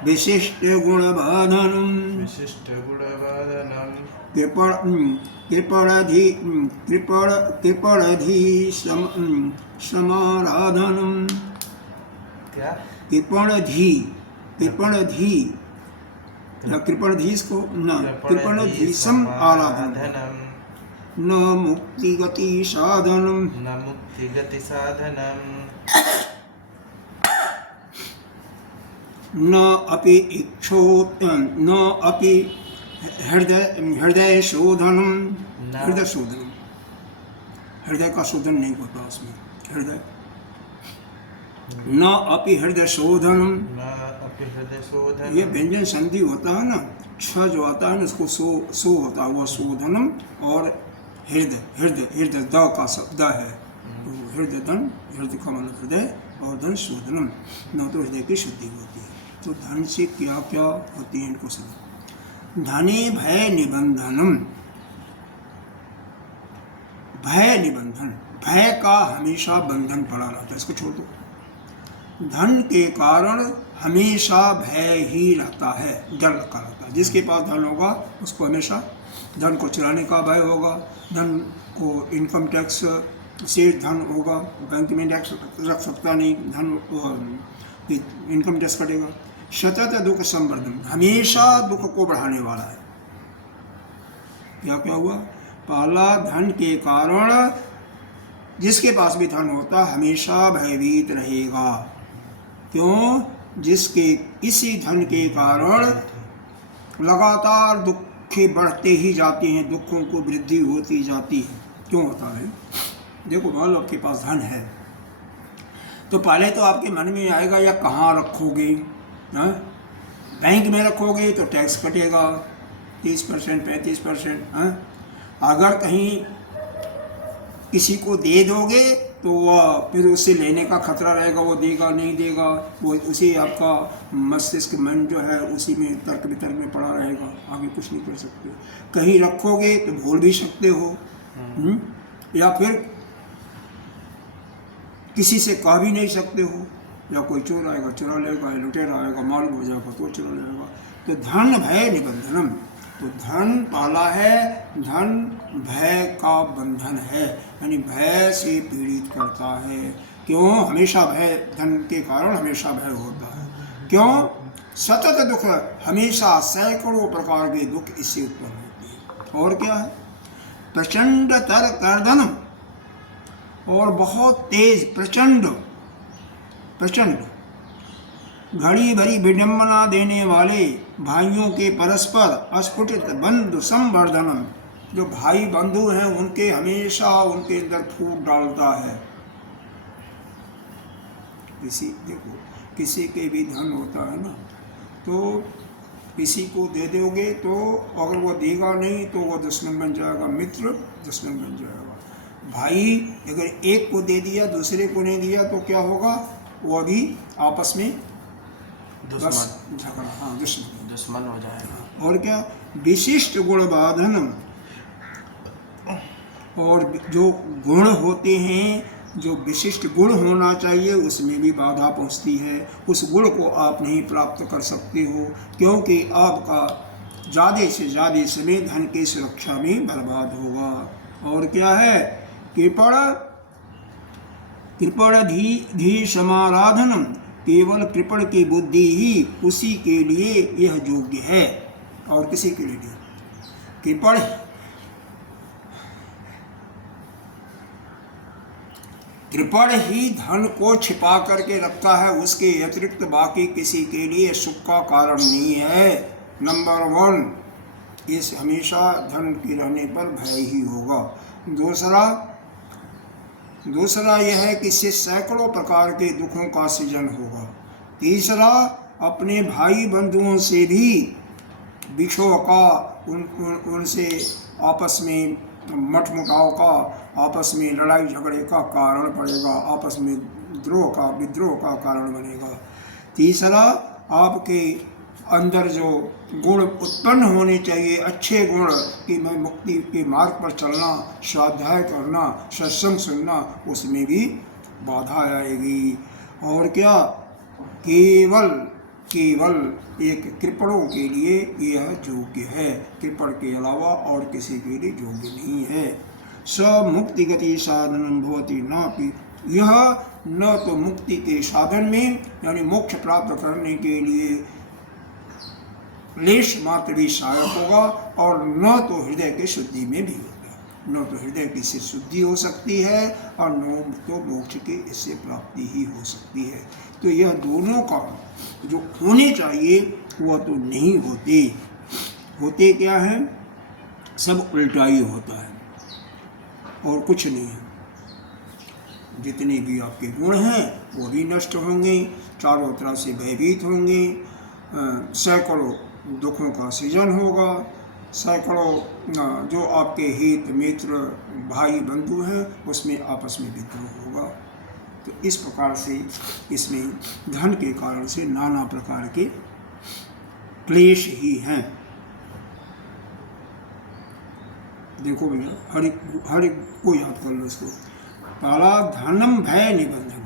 विशिष्ट गुणबाधनम, कृपणधि समाराधनम, कृपणधि सम आराधनम, न मुक्तिगति साधनम, न अपि हृदय शोधनम, हृदय का शोधन नहीं होता उसमें, हृदय न अपि हृदय शोधनम, ये व्यंजन संधि होता है ना, छ जो आता है ना उसको सो होता है, वह शोधनम, और हृदय द का शब्द है, तो हृदय धन, हृदय का मतलब हृदय, और धन शोधनम, न तो हृदय की शुद्धि होती है। तो धन से क्या क्या होती है इनको समझ। धने भय निबंधनम, भय निबंधन, भय का हमेशा बंधन पड़ा रहता है, इसको छोड़ दो। धन के कारण हमेशा भय ही रहता है, डर लगा रहता है। जिसके पास धन होगा उसको हमेशा धन को चुराने का भय होगा, धन को इनकम टैक्स से धन होगा, बैंक में टैक्स रख सकता नहीं, धन इनकम टैक्स कटेगा। सतत दुख संवर्धन, हमेशा दुख को बढ़ाने वाला है। क्या क्या हुआ, पहला धन के कारण जिसके पास भी धन होता हमेशा भयभीत रहेगा। क्यों, जिसके इसी धन के कारण लगातार दुख बढ़ते ही जाते हैं, दुखों को वृद्धि होती जाती है। क्यों होता है, देखो मान लो आपके पास धन है तो पहले तो आपके मन में आएगा या कहाँ रखोगे, बैंक में रखोगे तो टैक्स कटेगा 30% 35%, अगर कहीं किसी को दे दोगे तो फिर उससे लेने का खतरा रहेगा, वो देगा नहीं देगा, वो उसी आपका मस्तिष्क मन जो है उसी में तर्क वितर्क में पड़ा रहेगा, आगे कुछ नहीं कर सकते। कहीं रखोगे तो भूल भी सकते हो, या फिर किसी से कह भी नहीं सकते हो, या कोई चोर आएगा चुरा लेगा, या लुटेरा आएगा मालूम हो जाएगा तो चुरा लेगा। तो धन भय निबंधनम, तो धन पहला है, धन भय का बंधन है, यानी भय से पीड़ित करता है। क्यों? हमेशा भय, धन के कारण हमेशा भय होता है। क्यों? सतत दुख, हमेशा सैकड़ों प्रकार के दुख इससे उत्पन्न होते हैं। और क्या है? प्रचंड तर कर्दनम, और बहुत तेज, प्रचंड प्रचंड घड़ी भरी विडंबना देने वाले भाइयों के परस्पर अस्फुटित बंधु संवर्धनम, जो भाई बंधु हैं उनके हमेशा उनके अंदर फूट डालता है। देखो किसी के भी धन होता है ना, तो किसी को दे दोगे तो अगर वो देगा नहीं तो वो दुश्मन बन जाएगा, मित्र दुश्मन बन जाएगा। भाई अगर एक को दे दिया दूसरे को नहीं दिया तो क्या होगा? वो भी आपस में दुश्मन, झगड़ा, हाँ दुश्मन हो जाएगा। और क्या? विशिष्ट गुण बाधनम, और जो गुण होते हैं, जो विशिष्ट गुण होना चाहिए उसमें भी बाधा पहुंचती है। उस गुण को आप नहीं प्राप्त कर सकते हो, क्योंकि आपका ज़्यादा से ज़्यादा समय धन की सुरक्षा में बर्बाद होगा। और क्या है? कृपण धी समाराधनम, केवल कृपण की बुद्धि ही उसी के लिए यह योग्य है, और किसी के लिए नहीं। कृपण ही धन को छिपा करके रखता है, उसके अतिरिक्त बाकी किसी के लिए सुख का कारण नहीं है। नंबर 1, इस हमेशा धन के रहने पर भय ही होगा। दूसरा यह है कि इससे सैकड़ों प्रकार के दुखों का सृजन होगा। तीसरा, अपने भाई बंधुओं से भी बिछोह का, उनसे आपस में मठमुटाव का, आपस में लड़ाई झगड़े का कारण पड़ेगा, आपस में विद्रोह का कारण बनेगा। तीसरा, आपके अंदर जो गुण उत्पन्न होने चाहिए, अच्छे गुण कि मैं मुक्ति के मार्ग पर चलना, स्वाध्याय करना, सत्संग सुनना, उसमें भी बाधा आएगी। और क्या? केवल एक कृपणों के लिए यह योग्य है, कृपण के अलावा और किसी के लिए योग्य नहीं है। स मुक्ति गति साधनम भवति नापि, यह न तो मुक्ति के साधन में यानी मोक्ष प्राप्त करने के लिए लेश मात्र भी सहायक होगा, और न तो हृदय की शुद्धि में भी होगा। न तो हृदय की इससे शुद्धि हो सकती है, और न तो मोक्ष की इससे प्राप्ति ही हो सकती है। तो यह दोनों का जो होने चाहिए वह तो नहीं होते क्या है? सब उल्टा ही होता है और कुछ नहीं है। जितने भी आपके गुण हैं वो भी नष्ट होंगे, चारों तरह से भयभीत होंगे, सैकड़ों दुखों का सृजन होगा, सैकड़ों जो आपके हित मित्र भाई बंधु हैं उसमें आपस में विद्रोह होगा। तो इस प्रकार से इसमें धन के कारण से नाना प्रकार के क्लेश ही हैं। देखो भैया, हर एक को याद कर लो इसको। पहला, धनम भय निबंधन,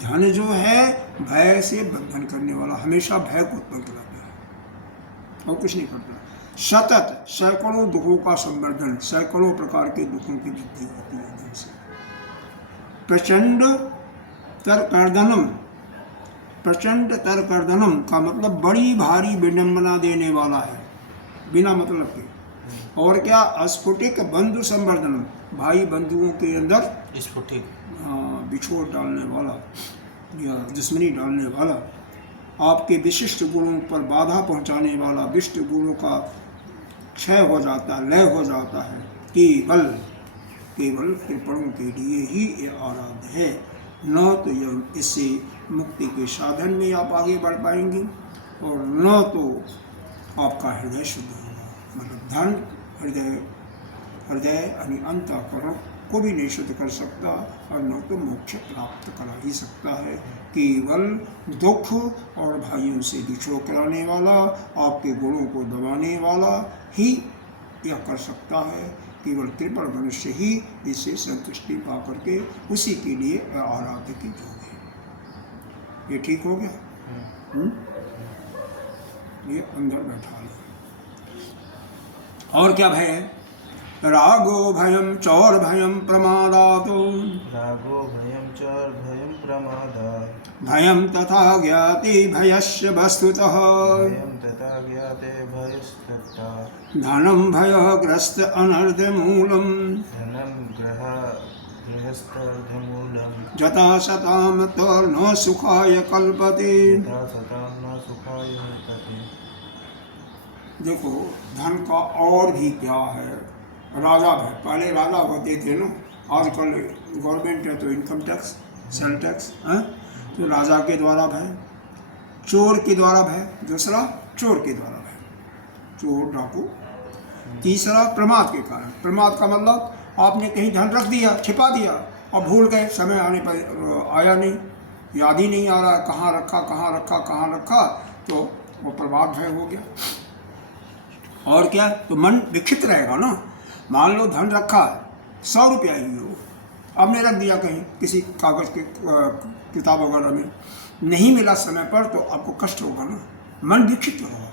धन जो है भय से बंधन करने वाला, हमेशा भय को उत्पन्न कराता है और कुछ नहीं करता। सतत सैकड़ों दुखों का संवर्धन, सैकड़ों प्रकार के दुखों की वृद्धि होती है धन से। प्रचंड तरकर्दनम का मतलब बड़ी भारी विडंबना देने वाला है, बिना मतलब के। और क्या? अस्फुटिक बंधु संवर्धनम, भाई बंधुओं के अंदर स्फुटिक, बिछोड़ डालने वाला या दुश्मनी डालने वाला, आपके विशिष्ट गुणों पर बाधा पहुंचाने वाला, विशिष्ट गुणों का क्षय हो जाता है, लय हो जाता है। केवल कृपणों के लिए ही ये आराध्य है, न तो यह इससे मुक्ति के साधन में आप आगे बढ़ पाएंगे, और न तो आपका हृदय शुद्ध होगा। मतलब धन हृदय यानी अंतःकरण को भी नहीं शुद्ध कर सकता, और न तो मोक्ष प्राप्त करा ही सकता है। केवल दुख और भाइयों से बिछोह कराने वाला, आपके गुणों को दबाने वाला ही यह कर सकता है। केवल कृपण मनुष्य ही इससे संतुष्टि पा करके उसी के लिए आराध्य की जोगे। ये ठीक हो गया? ये अंदर बैठा लो। और क्या भय है? रागो भयम चौर भयम प्रमादातो रागो भयं चोर भयं प्रमादात् भयम तथा ज्ञाति भयस्य वस्तुतः भयं तथा ज्ञाते भयस्तथा धनम भयग्रस्त अनर्थ मूलम धनं गृहस्थार्थमूलं जता सताम तो न सुखाय कल्पते। यथा सतां न सुखाय वर्तते। देखो धन का और भी क्या है। राजा भय, पहले राजा होते थे ना, आजकल गवर्नमेंट है तो इनकम टैक्स, सेल टैक्स है, तो राजा के द्वारा भय, चोर के द्वारा भय, दूसरा चोर के द्वारा भय, चोर डाकू। तीसरा प्रमाद के कारण। प्रमाद का मतलब आपने कहीं धन रख दिया, छिपा दिया और भूल गए, समय आने पर आया नहीं, याद ही नहीं आ रहा कहाँ रखा कहाँ रखा कहाँ रखा, तो वो प्रमाद भय हो गया। और क्या? तो मन विक्षिप्त रहेगा ना। मान लो धन रखा 100 रुपया ही हो, आपने रख दिया कहीं किसी कागज़ के किताब वगैरह में, नहीं मिला समय पर, तो आपको कष्ट होगा ना, मन विक्षिप्त होगा।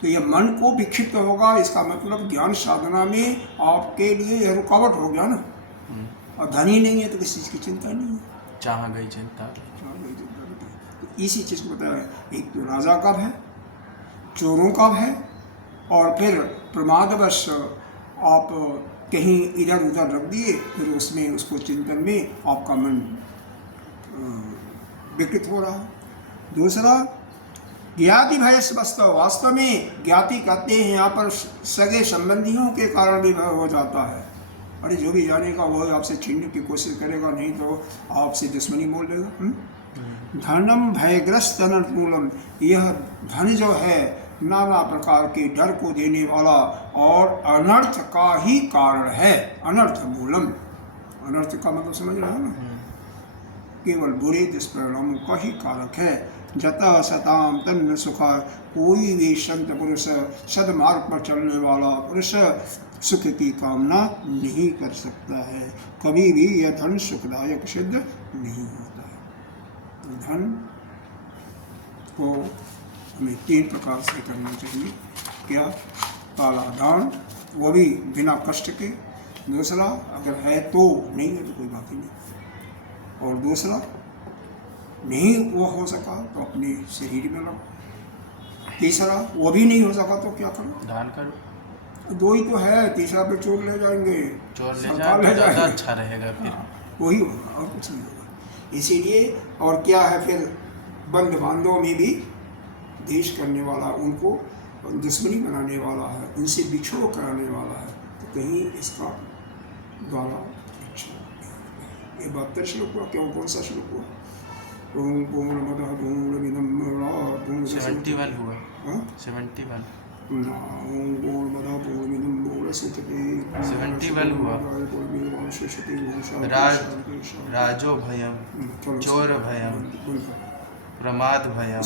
तो ये मन को विक्षिप्त होगा, इसका मतलब ज्ञान साधना में आपके लिए यह रुकावट हो गया ना। और धन ही नहीं है तो किसी चीज़ की चिंता नहीं है, चाह गई चिंता। तो इसी चीज़ को बताया। एक तो राजा का भय, चोरों का भय, और फिर प्रमादवश आप कहीं इधर उधर रख दिए, फिर उसमें उसको चिंतन में आपका मन विकृत हो रहा है। दूसरा ज्ञाति भय से वास्तव में ज्ञाति कहते हैं यहाँ पर सगे संबंधियों के कारण भी भय हो जाता है। अरे जो भी जानेगा वो आपसे छीनने की कोशिश करेगा, नहीं तो आपसे दुश्मनी मोल लेगा। धनम भयग्रस्त अनर्थ मूलम, यह धन जो है नाना प्रकार के डर को देने वाला और अनर्थ का ही कारण है। अनर्थ मूलम, अनर्थ का मतलब समझ रहे हो ना, केवल बुरे दुष्परिणामों का ही कारक है। जता सताम तन्न सुखा, कोई भी संत पुरुष सदमार्ग पर चलने वाला पुरुष सुख की कामना नहीं कर सकता है। कभी भी यह धन सुखदायक सिद्ध नहीं होता है। धन को हमें 3 प्रकार से करना चाहिए। क्या? काला दान, वो भी बिना कष्ट के। दूसरा, अगर है तो, नहीं है तो कोई बात नहीं। और दूसरा, नहीं वो हो सका तो अपने शरीर में लगाओ। तीसरा, वो भी नहीं हो सका तो क्या करो? दान करो। 2 ही तो है, तीसरा पे चोर ले जाएंगे, चोर ले सरकार जाए ज़्यादा अच्छा रहेगा फिर। वही होगा और कुछ नहीं होगा। इसीलिए और क्या है फिर, बंद बांधों में भी देश करने वाला, उनको दुश्मनी बनाने वाला है, उनसे बिछोह कराने वाला है, तो कहीं इसका द्वारा अच्छा। ये 72 श्लोक हुआ। क्यों? कौन सा श्लोक हुआ? ओम पूर्णमदः पूर्णमिदं पूर्णस्य 71 हुआ। हाँ? 71 ओम पूर्णमदः पूर्णमिदं पूर्णमुदच्यते 71 हुआ। राजो भयम, चोर भयम, प्रमाद भयम,